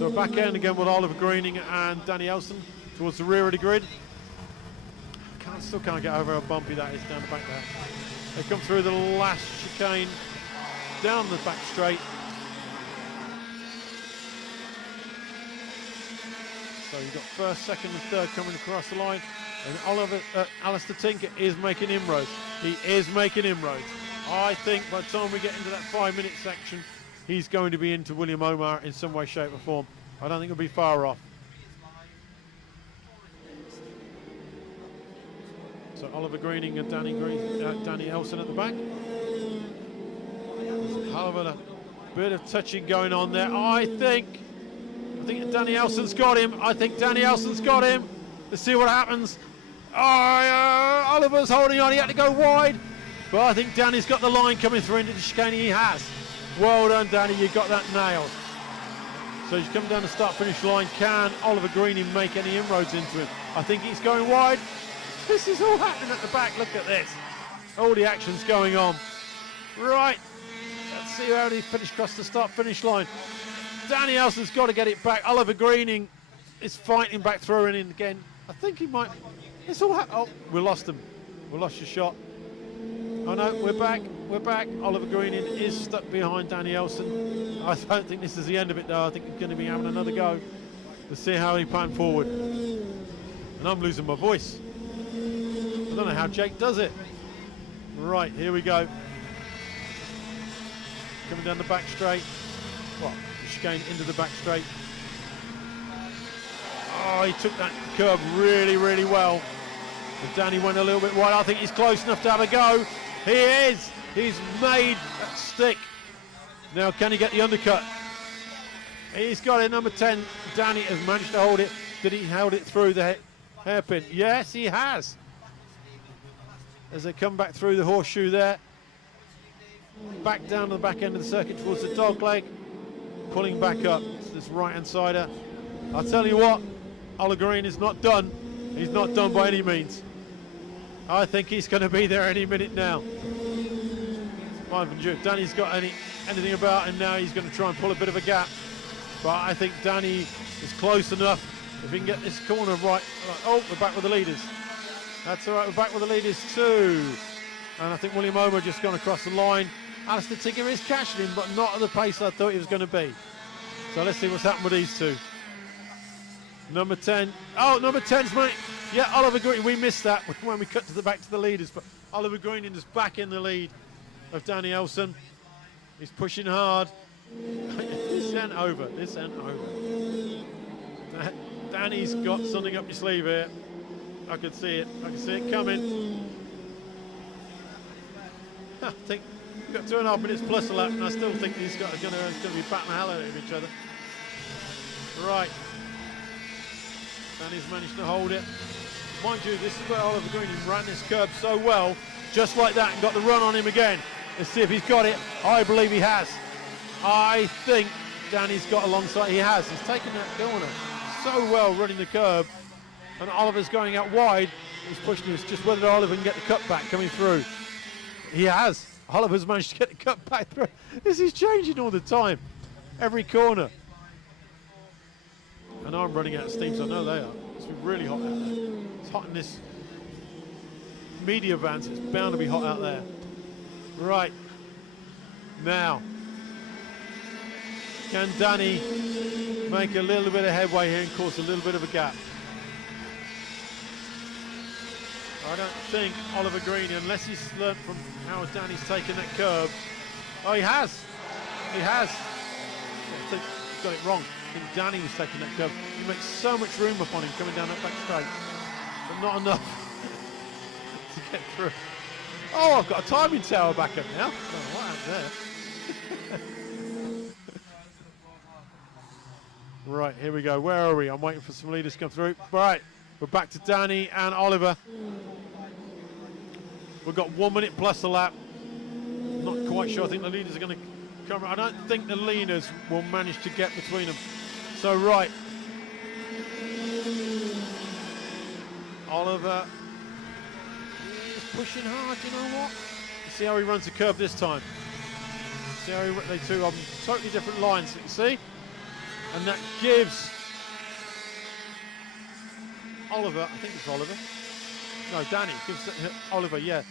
So back end again with Oliver Greening and Danny Elson towards the rear of the grid. Still can't get over how bumpy that is down the back there. They come through the last chicane down the back straight. So you've got 1st, 2nd and 3rd coming across the line, and Alistair Tinker is making inroads. He is making inroads. I think by the time we get into that 5-minute section, he's going to be into William Omar in some way, shape or form. I don't think he'll be far off. So Oliver Greening and Danny Elson at the back. There's a hell of a bit of touching going on there. I think Danny Elson's got him. Let's see what happens. Oliver's holding on. He had to go wide. But I think Danny's got the line coming through into the chicane. He has. Well done, Danny. You got that nailed. So he's come down the start-finish line. Can Oliver Greening make any inroads into him? I think he's going wide. This is all happening at the back. Look at this. All the action's going on. Right. Let's see how they finish across the start-finish line. Danny Elson's got to get it back. Oliver Greening is fighting back through and in again. I think he might. It's all happening. Oh, we lost him. We lost your shot. Oh no, we're back. Oliver Greening is stuck behind Danny Elson. I don't think this is the end of it though. I think he's going to be having another go to see how he pan forward. And I'm losing my voice. I don't know how Jake does it. Right, here we go. Coming down the back straight. Well, the chicane into the back straight. Oh, he took that curb really, really well. And Danny went a little bit wide. I think he's close enough to have a go. He is. He's made that stick. Now, can he get the undercut? He's got it, number 10. Danny has managed to hold it. Did he hold it through the hairpin? Yes, he has. As they come back through the horseshoe there. Back down to the back end of the circuit towards the dog leg. Pulling back up to this right-hand sider. I'll tell you what, Oliver Green is not done. He's not done by any means. I think he's going to be there any minute now. If Danny's got anything about him now, he's going to try and pull a bit of a gap. But I think Danny is close enough. If he can get this corner right. Oh, we're back with the leaders. That's all right, we're back with the leaders too. And I think William Omar just gone across the line. Alistair Tinker is catching him, but not at the pace I thought he was going to be. So let's see what's happened with these two. Number 10. Oh, number 10's mate. Yeah, Oliver Green. We missed that when we cut to the back to the leaders, but Oliver Green is back in the lead of Danny Elson. He's pushing hard. This ain't over. Danny's got something up his sleeve here. I can see it. Coming. I think we've got 2.5 minutes plus a lap, and I still think these guys are going to be batting the hell out of each other. Right. Danny's managed to hold it. Mind you, this is where Oliver Green ran this curb so well, just like that, and got the run on him again. Let's see if he's got it. I believe he has. I think Danny's got alongside. He has. He's taken that corner so well, running the curb, and Oliver's going out wide. He's pushing. It's just whether Oliver can get the cut back coming through. He has. Oliver's managed to get the cut back through. This is changing all the time, every corner. And I'm running out of steam, so I know they are. It's been really hot out there. It's hot in this media van, so it's bound to be hot out there. Right. Now, can Danny make a little bit of headway here and cause a little bit of a gap? I don't think Oliver Green, unless he's learnt from how Danny's taken that curb. Oh, he has. He has. I think he's got it wrong. I think Danny was taking that curb. He makes so much room upon him coming down that back straight, but not enough to get through. Oh, I've got a timing tower back up now. Oh, what happened there? Right, here we go. Where are we? I'm waiting for some leaders to come through. Right, we're back to Danny and Oliver. We've got 1 minute plus a lap. Not quite sure. I think the leaders are going to come. I don't think the leaders will manage to get between them. So, right. Oliver is pushing hard, you know what? See how he runs the curve this time. See how they two on totally different lines, you can see? And that gives Oliver, I think it's Oliver. No, Danny gives Oliver, yeah,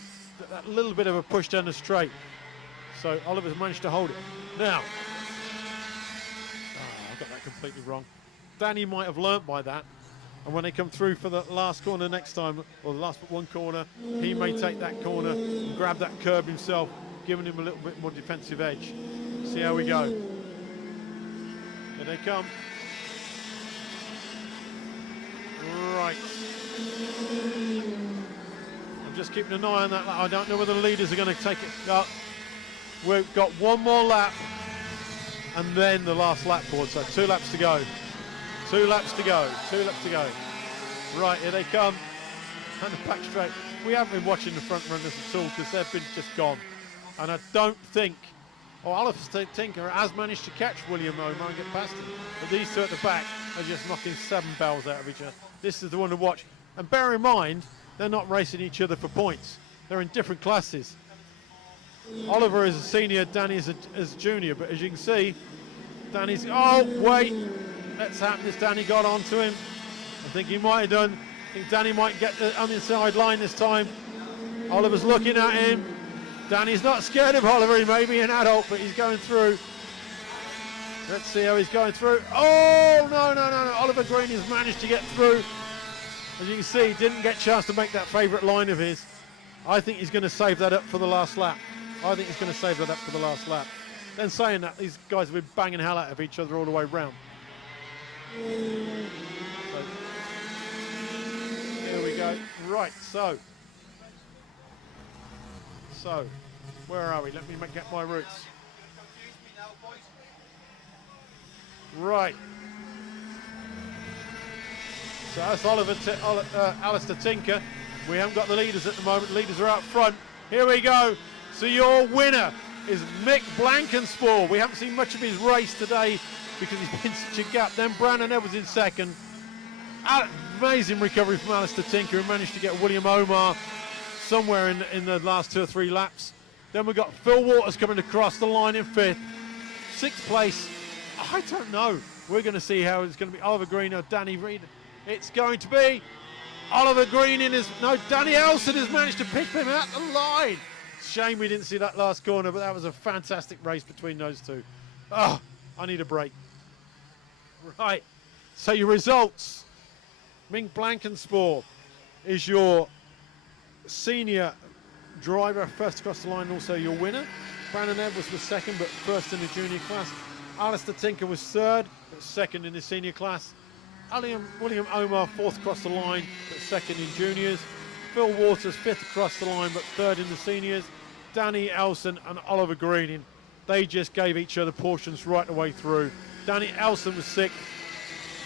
that little bit of a push down the straight. So Oliver's managed to hold it. Now, I got that completely wrong. Danny might have learnt by that. And when they come through for the last corner next time, or the last but one corner, he may take that corner and grab that curb himself, giving him a little bit more defensive edge. See how we go. Here they come. Right. I'm just keeping an eye on that. I don't know whether the leaders are going to take it up. We've got one more lap and then the last lap board. So 2 laps to go. 2 laps to go. 2 laps to go. Right, here they come. And the back straight. We haven't been watching the front runners at all because they've been just gone. And I don't think, Oliver Tinker has managed to catch William Omar and get past him. But these two at the back are just knocking 7 bells out of each other. This is the one to watch. And bear in mind, they're not racing each other for points. They're in different classes. Oliver is a senior, Danny is a junior. But as you can see, Danny's, oh, wait. Let's happen this. Danny got onto him. I think he might have done. I think Danny might get on the inside line this time. Oliver's looking at him. Danny's not scared of Oliver. He may be an adult, but he's going through. Let's see how he's going through. Oh, no. Oliver Green has managed to get through. As you can see, he didn't get a chance to make that favourite line of his. I think he's going to save that up for the last lap. Then saying that, these guys have been banging hell out of each other all the way round. So, here we go. Right, so where are we? Let me get my routes. Right. So that's Alistair Tinker. We haven't got the leaders at the moment. The leaders are out front. Here we go. So your winner is Mick Blankenspore. We haven't seen much of his race today because he's been such a gap. Then Brandon Edwards in second. Amazing recovery from Alistair Tinker, who managed to get William Omar somewhere in the last 2 or 3 laps. Then we've got Phil Waters coming across the line in 5th. 6th place, I don't know. We're going to see how it's going to be. Oliver Green or Danny Reid. It's going to be Oliver Green Danny Elson has managed to pick him out the line. Shame we didn't see that last corner, but that was a fantastic race between those two. Oh, I need a break. Right, so your results. Mick Blankenspore is your senior driver, first across the line, also your winner. Brandon Edwards was second, but first in the junior class. Alistair Tinker was third, but second in the senior class. William Omar, fourth across the line, but second in juniors. Phil Waters, fifth across the line, but third in the seniors. Danny Elson and Oliver Green, they just gave each other portions right the way through. Danny Elson was sixth,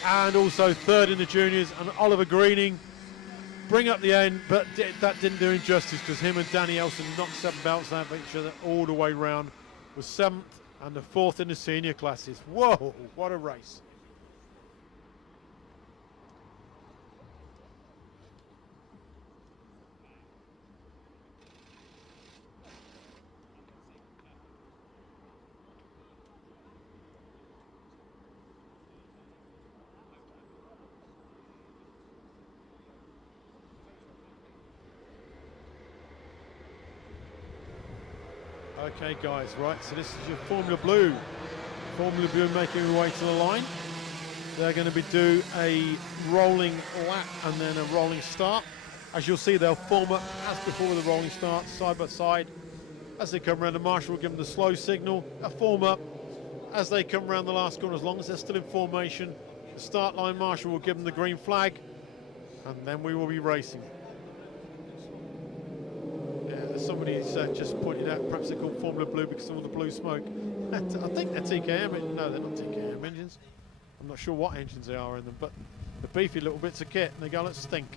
and also third in the juniors. And Oliver Greening bring up the end, but that didn't do him justice, because him and Danny Elson knocked 7 belts out of each other all the way round. Was 7th and the 4th in the senior classes. Whoa, what a race. Okay guys, right, so this is your Formula Blue. Formula Blue making their way to the line. They're going to be do a rolling lap and then a rolling start. As you'll see, they'll form up as before with a rolling start, side by side. As they come around, the marshal will give them the slow signal. They'll form up as they come around the last corner, as long as they're still in formation. The start line marshal will give them the green flag, and then we will be racing. Somebody's just pointed out, perhaps they're called Formula Blue because of all the blue smoke. I think they're TKM, no, they're not TKM engines. I'm not sure what engines they are in them, but the beefy little bits of kit, and they go, let's stink.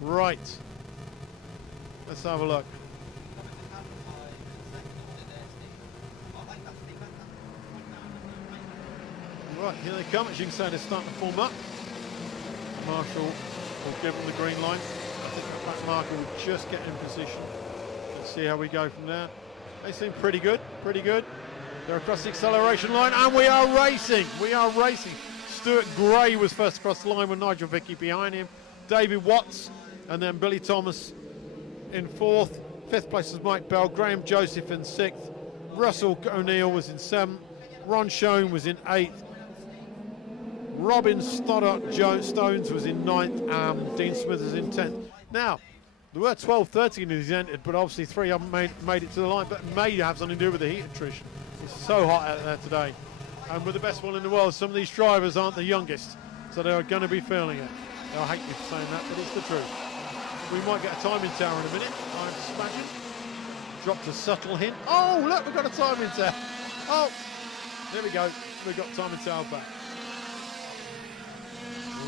Right, let's have a look. Right, here they come. As you can see, they're starting to form up. Marshall will give them the green line. I think the back marker will just get in position. See how we go from there. They seem pretty good, pretty good. They're across the acceleration line, and we are racing. We are racing. Stuart Gray was first across the line with Nigel Vickey behind him. David Watts, and then Billy Thomas in 4th. 5th place was Mike Bell. Graham Joseph in 6th. Russell O'Neill was in 7th. Ron Schoen was in 8th. Robin Stoddart Stones was in 9th. Dean Smithers in 10th. Now, there were 12-13 who's entered, but obviously 3 haven't made it to the line, but it may have something to do with the heat attrition. It's so hot out there today. And with the best one in the world, some of these drivers aren't the youngest, so they're going to be feeling it. I hate you for saying that, but it's the truth. We might get a timing tower in a minute, I imagine. Dropped a subtle hint. Oh, look, we've got a timing tower. Oh, there we go. We've got timing tower back.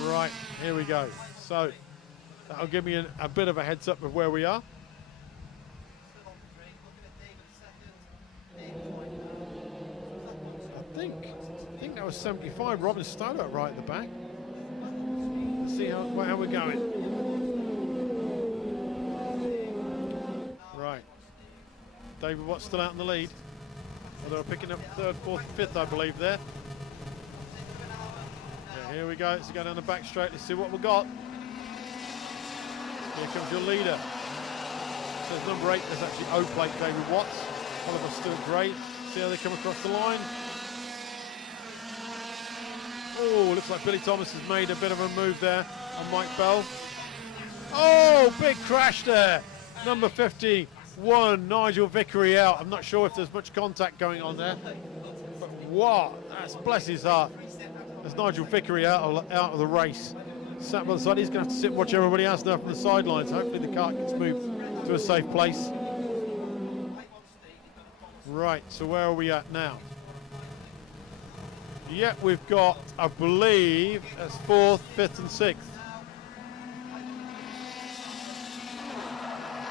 Right, here we go. So that'll give me a bit of a heads up of where we are. I think that was 75. Robin Stoddart right at the back. Let's see how we're going. Right. David Watt's still out in the lead. Although picking up 3rd, 4th, 5th, I believe there. Yeah, here we go. Let's go down the back straight. Let's see what we've got. Here comes your leader. So it's number 8. There's actually O-plate David Watts. Oliver Stuart Gray. See how they come across the line. Oh, looks like Billy Thomas has made a bit of a move there on Mike Bell. Oh, big crash there. Number 51, Nigel Vickery out. I'm not sure if there's much contact going on there. But what? That's bless his heart. There's Nigel Vickery out of the race. Sat by the side. He's going to have to sit and watch everybody else now from the sidelines. Hopefully the car gets moved to a safe place. Right, so where are we at now? Yeah, we've got, I believe, that's 4th, 5th and 6th.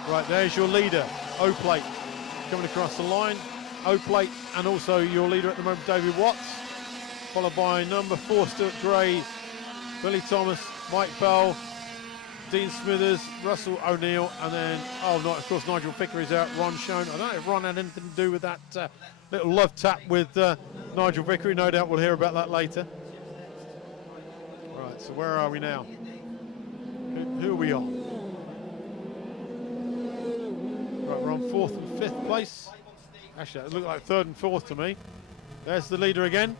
Right, there's your leader, O-plate, coming across the line. O-plate and also your leader at the moment, David Watts. Followed by number 4, Stuart Gray, Billy Thomas, Mike Bell, Dean Smithers, Russell O'Neill, and then, oh, no, of course, Nigel Vickery's out, Ron Schoen. I don't know if Ron had anything to do with that little love tap with Nigel Vickery. No doubt we'll hear about that later. Right, so where are we now? Who are we on? Right, we're on 4th and 5th place. Actually, it looked like 3rd and 4th to me. There's the leader again.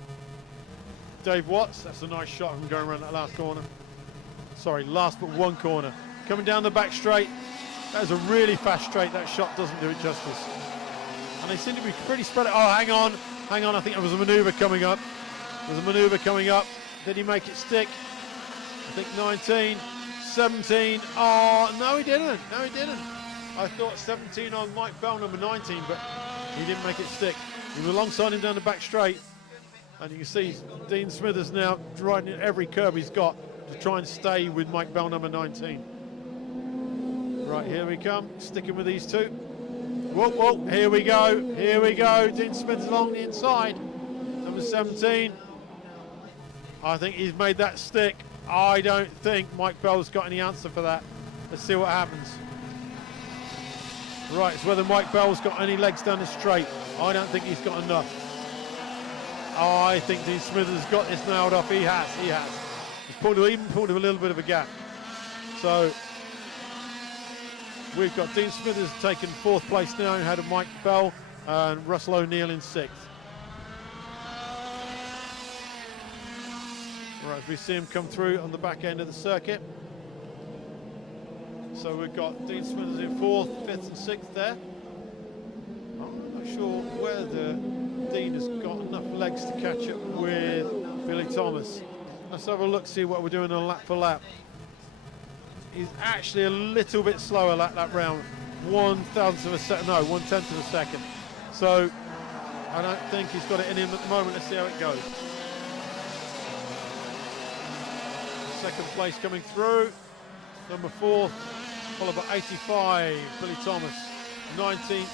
Dave Watts. That's a nice shot from going around that last corner. Sorry, last but one corner. Coming down the back straight. That was a really fast straight. That shot doesn't do it justice. And they seem to be pretty spread out. Oh, hang on. Hang on. I think there was a manoeuvre coming up. There's a manoeuvre coming up. Did he make it stick? I think 19, 17. Oh, no, he didn't. No, he didn't. I thought 17 on Mike Bell, number 19, but he didn't make it stick. He was alongside him down the back straight. And you can see Dean Smithers now riding every curb he's got to try and stay with Mike Bell, number 19. Right, here we come, sticking with these two. Whoa, whoa, here we go, here we go. Dean Smithers along the inside, number 17. I think he's made that stick. I don't think Mike Bell's got any answer for that. Let's see what happens. Right, it's whether Mike Bell's got any legs down the straight. I don't think he's got enough. I think Dean Smithers has got this nailed off. He has. He's even pulled a little bit of a gap. So we've got Dean Smithers taking 4th place now ahead of Mike Bell and Russell O'Neill in 6th. Right, as we see him come through on the back end of the circuit. So we've got Dean Smithers in 4th, 5th and 6th there. I'm not sure whether Dean has got enough legs to catch up with Billy Thomas. Let's have a look, see what we're doing on lap for lap. He's actually a little bit slower that round. 1/1000 of a second, no, 1/10 of a second. So I don't think he's got it in him at the moment. Let's see how it goes. 2nd place coming through. Number 4, followed by 85, Billy Thomas. 19th,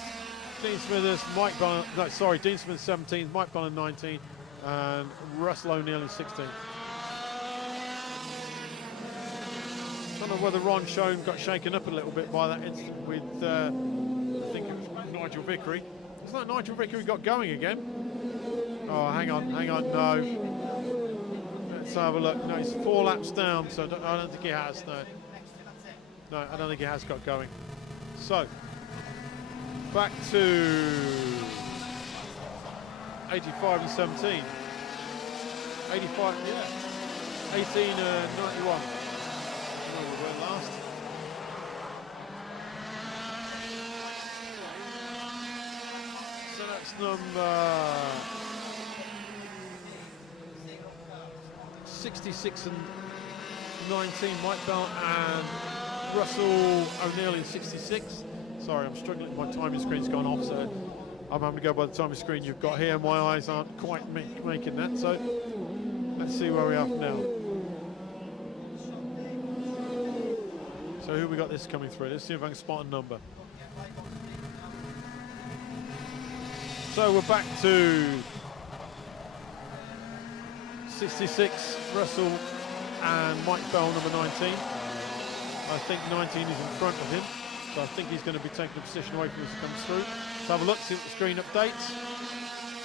Dean Smithers, Mike Bell, no, sorry, Dean Smithers 17th, Mike Bell 19th, and Russell O'Neill in 16th. I don't know whether Ron Schoen got shaken up a little bit by that incident with, I think it was Nigel Vickery. It's like Nigel Vickery got going again. Oh, hang on, no. Let's have a look. No, he's 4 laps down, so I don't think he has, no. No, I don't think he has got going. So, back to 85 and 17. 85, yeah. 18 and 91. We went last. So that's number 66 and 19, Mike Bell and Russell O'Neill in 66. Sorry, I'm struggling. My timing screen's gone off, so I'm having to go by the timing screen you've got here. My eyes aren't quite making that, so let's see where we are now. So who we got this coming through? Let's see if I can spot a number. So we're back to 66, Russell and Mike Bell, number 19. I think 19 is in front of him, so I think he's going to be taking a position away from us as he comes through. Let's have a look, see what the screen updates.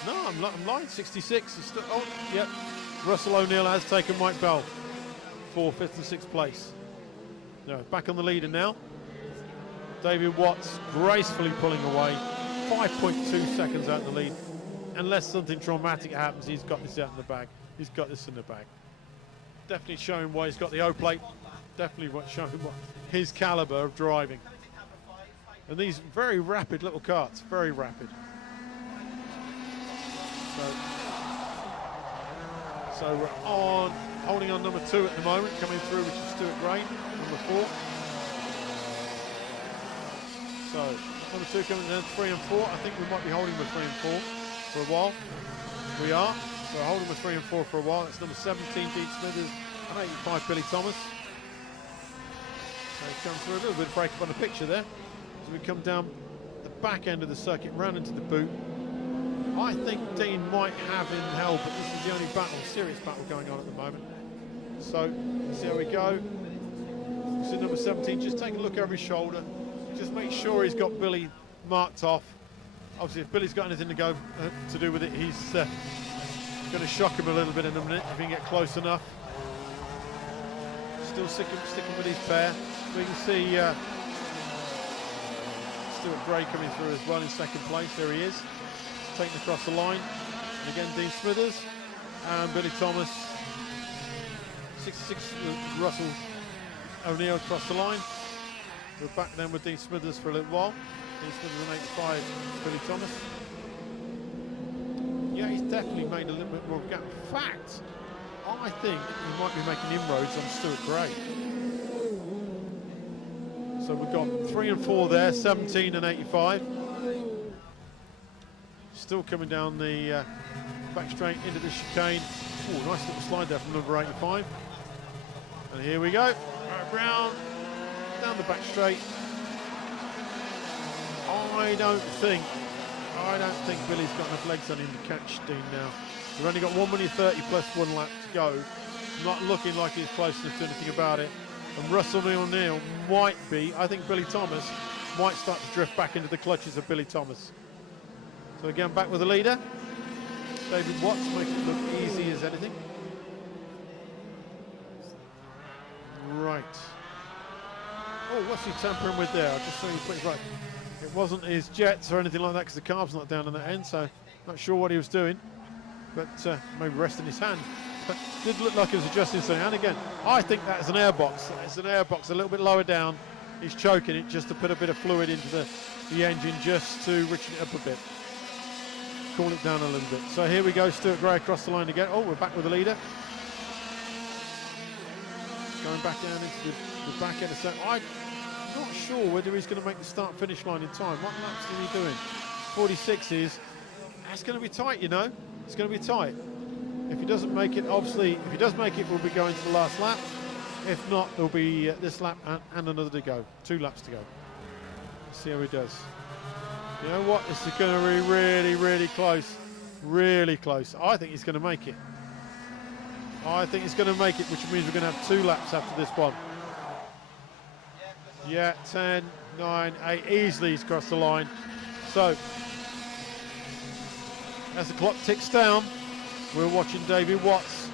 No, I'm lying, 66 is still, oh, yep. Russell O'Neill has taken Mike Bell for 5th and 6th place. No, back on the leader now. David Watts gracefully pulling away, 5.2 seconds out in the lead. Unless something traumatic happens, he's got this out in the bag. He's got this in the bag. Definitely showing why he's got the O plate. Definitely showing what his caliber of driving. And these very rapid little karts, very rapid. So we're on, holding on number 2 at the moment, coming through, which is Stuart Gray, number 4. So number 2 coming down, 3 and 4. I think we might be holding with 3 and 4 for a while. We are. So holding with 3 and 4 for a while. That's number 17, Dean Smithers, and 85, Billy Thomas. So he comes through a little bit of break up on the picture there. As we come down the back end of the circuit, round into the boot. I think Dean might have in hell, but this is the only battle, serious battle going on at the moment. So let's see how we go. See number 17, just take a look over his shoulder. Just make sure he's got Billy marked off. Obviously, if Billy's got anything to go to do with it, he's going to shock him a little bit in a minute if he can get close enough. Still sticking with his pair. We can see Stuart Gray coming through as well in 2nd place. There he is, taking across the line. And again, Dean Smithers and Billy Thomas. 66, Russell O'Neill across the line. We're back then with Dean Smithers for a little while. Dean Smithers and 85, Billy Thomas. Yeah, he's definitely made a little bit more gap. In fact, I think he might be making inroads on Stuart Gray. So we've got 3 and 4 there, 17 and 85. Still coming down the back straight into the chicane. Oh, nice little slide there from number 85. And here we go, right round, down the back straight. I don't think Billy's got enough legs on him to catch Dean now. We've only got 1 minute 30 plus 1 lap to go. Not looking like he's close enough to anything about it. And Russell Neal might be, I think Billy Thomas might start to drift back into the clutches of Billy Thomas. So again, back with the leader. David Watts making it look easy as anything. Right. Oh, what's he tampering with there? I just saw you put it right. It wasn't his jets or anything like that because the carb's not down on that end, so not sure what he was doing. But maybe resting his hand. But did look like he was adjusting something. And again, I think that is an airbox. It's an airbox a little bit lower down. He's choking it just to put a bit of fluid into the engine just to richen it up a bit. Cool it down a little bit. So here we go, Stuart Gray across the line again. Oh, we're back with the leader. Going back down into the back end of set. I'm not sure whether he's going to make the start-finish line in time. What laps is he doing? 46s. That's going to be tight, you know. It's going to be tight. If he doesn't make it, obviously, if he does make it, we'll be going to the last lap. If not, there'll be this lap and another to go. 2 laps to go. Let's see how he does. You know what? This is going to be really, really close. Really close. I think he's going to make it. I think he's going to make it, which means we're going to have 2 laps after this one. Yeah, 10, 9, 8. Easily he's crossed the line. So, as the clock ticks down, we're watching David Watts.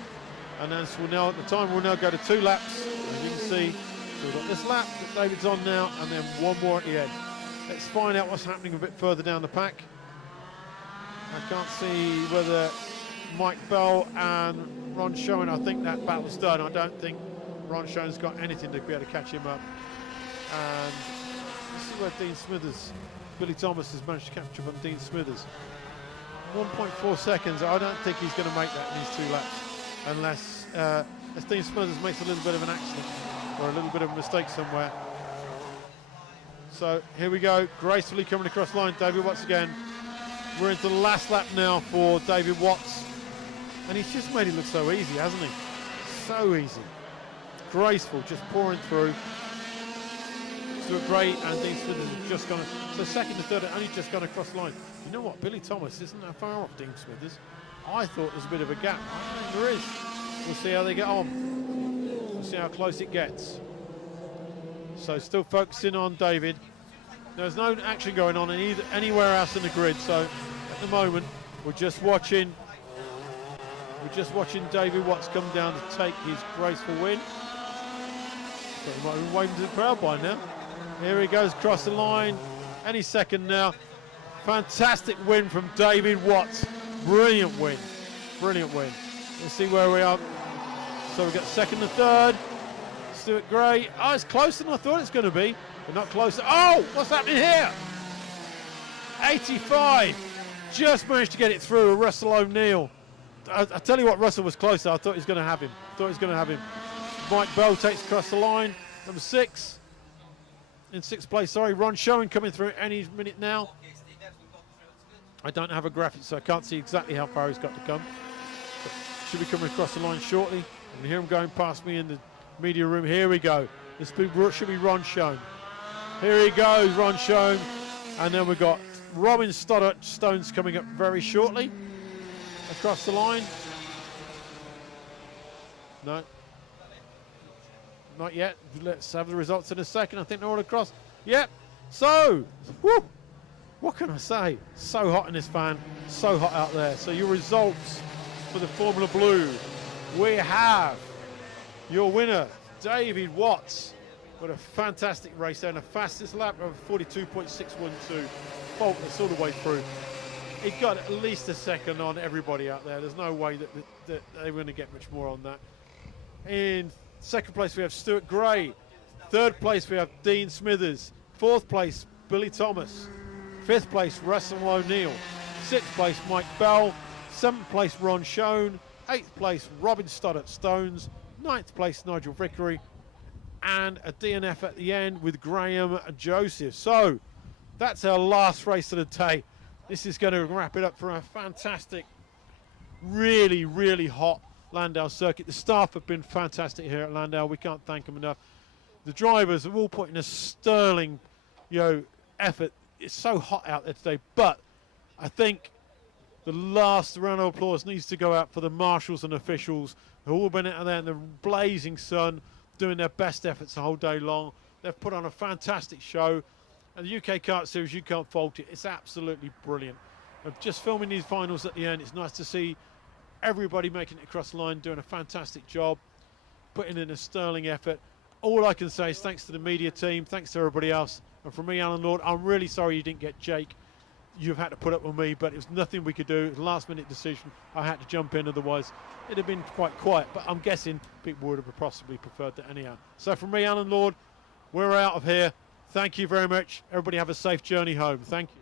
And as we'll now, at the time, we'll now go to 2 laps. As you can see, so we've got this lap that David's on now, and then 1 more at the end. Let's find out what's happening a bit further down the pack. I can't see whether Mike Bell and Ron Schoen, I think that battle's done. I don't think Ron Schoen's got anything to be able to catch him up. And this is where Dean Smithers, Billy Thomas has managed to catch up on Dean Smithers. 1.4 seconds, I don't think he's going to make that in these 2 laps. Unless Dean Smithers makes a little bit of an accident or a little bit of a mistake somewhere. So here we go, gracefully coming across the line, David Watts again. We're into the last lap now for David Watts. And he's just made it look so easy, hasn't he? So easy. Graceful, just pouring through. Stuart Gray and Dean Smithers have just gone, so second and third, only just gone across the line. You know what, Billy Thomas isn't that far off Dean Smithers. I thought there's a bit of a gap. I think there is. We'll see how they get on. We'll see how close it gets. So still focusing on David. There's no action going on anywhere else in the grid. So at the moment, we're just watching David Watts come down to take his graceful win. So he might have been waving to the crowd by now. Here he goes across the line. Any second now. Fantastic win from David Watts. Brilliant win. Brilliant win. Let's see where we are. So we've got second and third. Stuart Gray. Oh, it's closer than I thought it's going to be. But not closer. Oh, what's happening here? 85. Just managed to get it through. Russell O'Neill. I tell you what, Russell was closer. I thought he was going to have him. Mike Bell takes across the line. Number 6. In 6th place, sorry. Ron Schoen coming through any minute now. I don't have a graphic, so I can't see exactly how far he's got to come. But should be coming across the line shortly. I can hear him going past me in the media room. Here we go. This should be Ron Schoen. Here he goes, Ron Schoen. And then we've got Robin Stones coming up very shortly. Across the line. No. Not yet. Let's have the results in a second. I think they're all across. Yep. So, whoo, what can I say? So hot in this fan. So hot out there. So your results for the Formula Blue. We have your winner, David Watts. What a fantastic race there. And the fastest lap of 42.612. Faultless all the way through. He got at least a second on everybody out there. There's no way that they're going to get much more on that. In second place, we have Stuart Gray. Third place, we have Dean Smithers. Fourth place, Billy Thomas. Fifth place, Russell O'Neill. Sixth place, Mike Bell. Seventh place, Ron Schoen. Eighth place, Robin Stoddart-Stones. Ninth place, Nigel Vickery. And a DNF at the end with Graham Joseph. So that's our last race of the day. This is going to wrap it up for a fantastic really, really hot Llandow circuit. The staff have been fantastic here at Llandow. We can't thank them enough. The drivers have all put in a sterling, effort. It's so hot out there today, but I think the last round of applause needs to go out for the marshals and officials who all been out there in the blazing sun, doing their best efforts the whole day long. They've put on a fantastic show, and the UK Kart Series, you can't fault it. It's absolutely brilliant. And just filming these finals at the end, it's nice to see everybody making it across the line, doing a fantastic job, putting in a sterling effort. All I can say is thanks to the media team, thanks to everybody else, and from me, Alan Lord, I'm really sorry you didn't get Jake. You've had to put up with me, but it was nothing we could do. It was a last-minute decision. I had to jump in, otherwise it'd have been quite quiet, but I'm guessing people would have possibly preferred that anyhow. So from me, Alan Lord, we're out of here. Thank you very much. Everybody have a safe journey home. Thank you.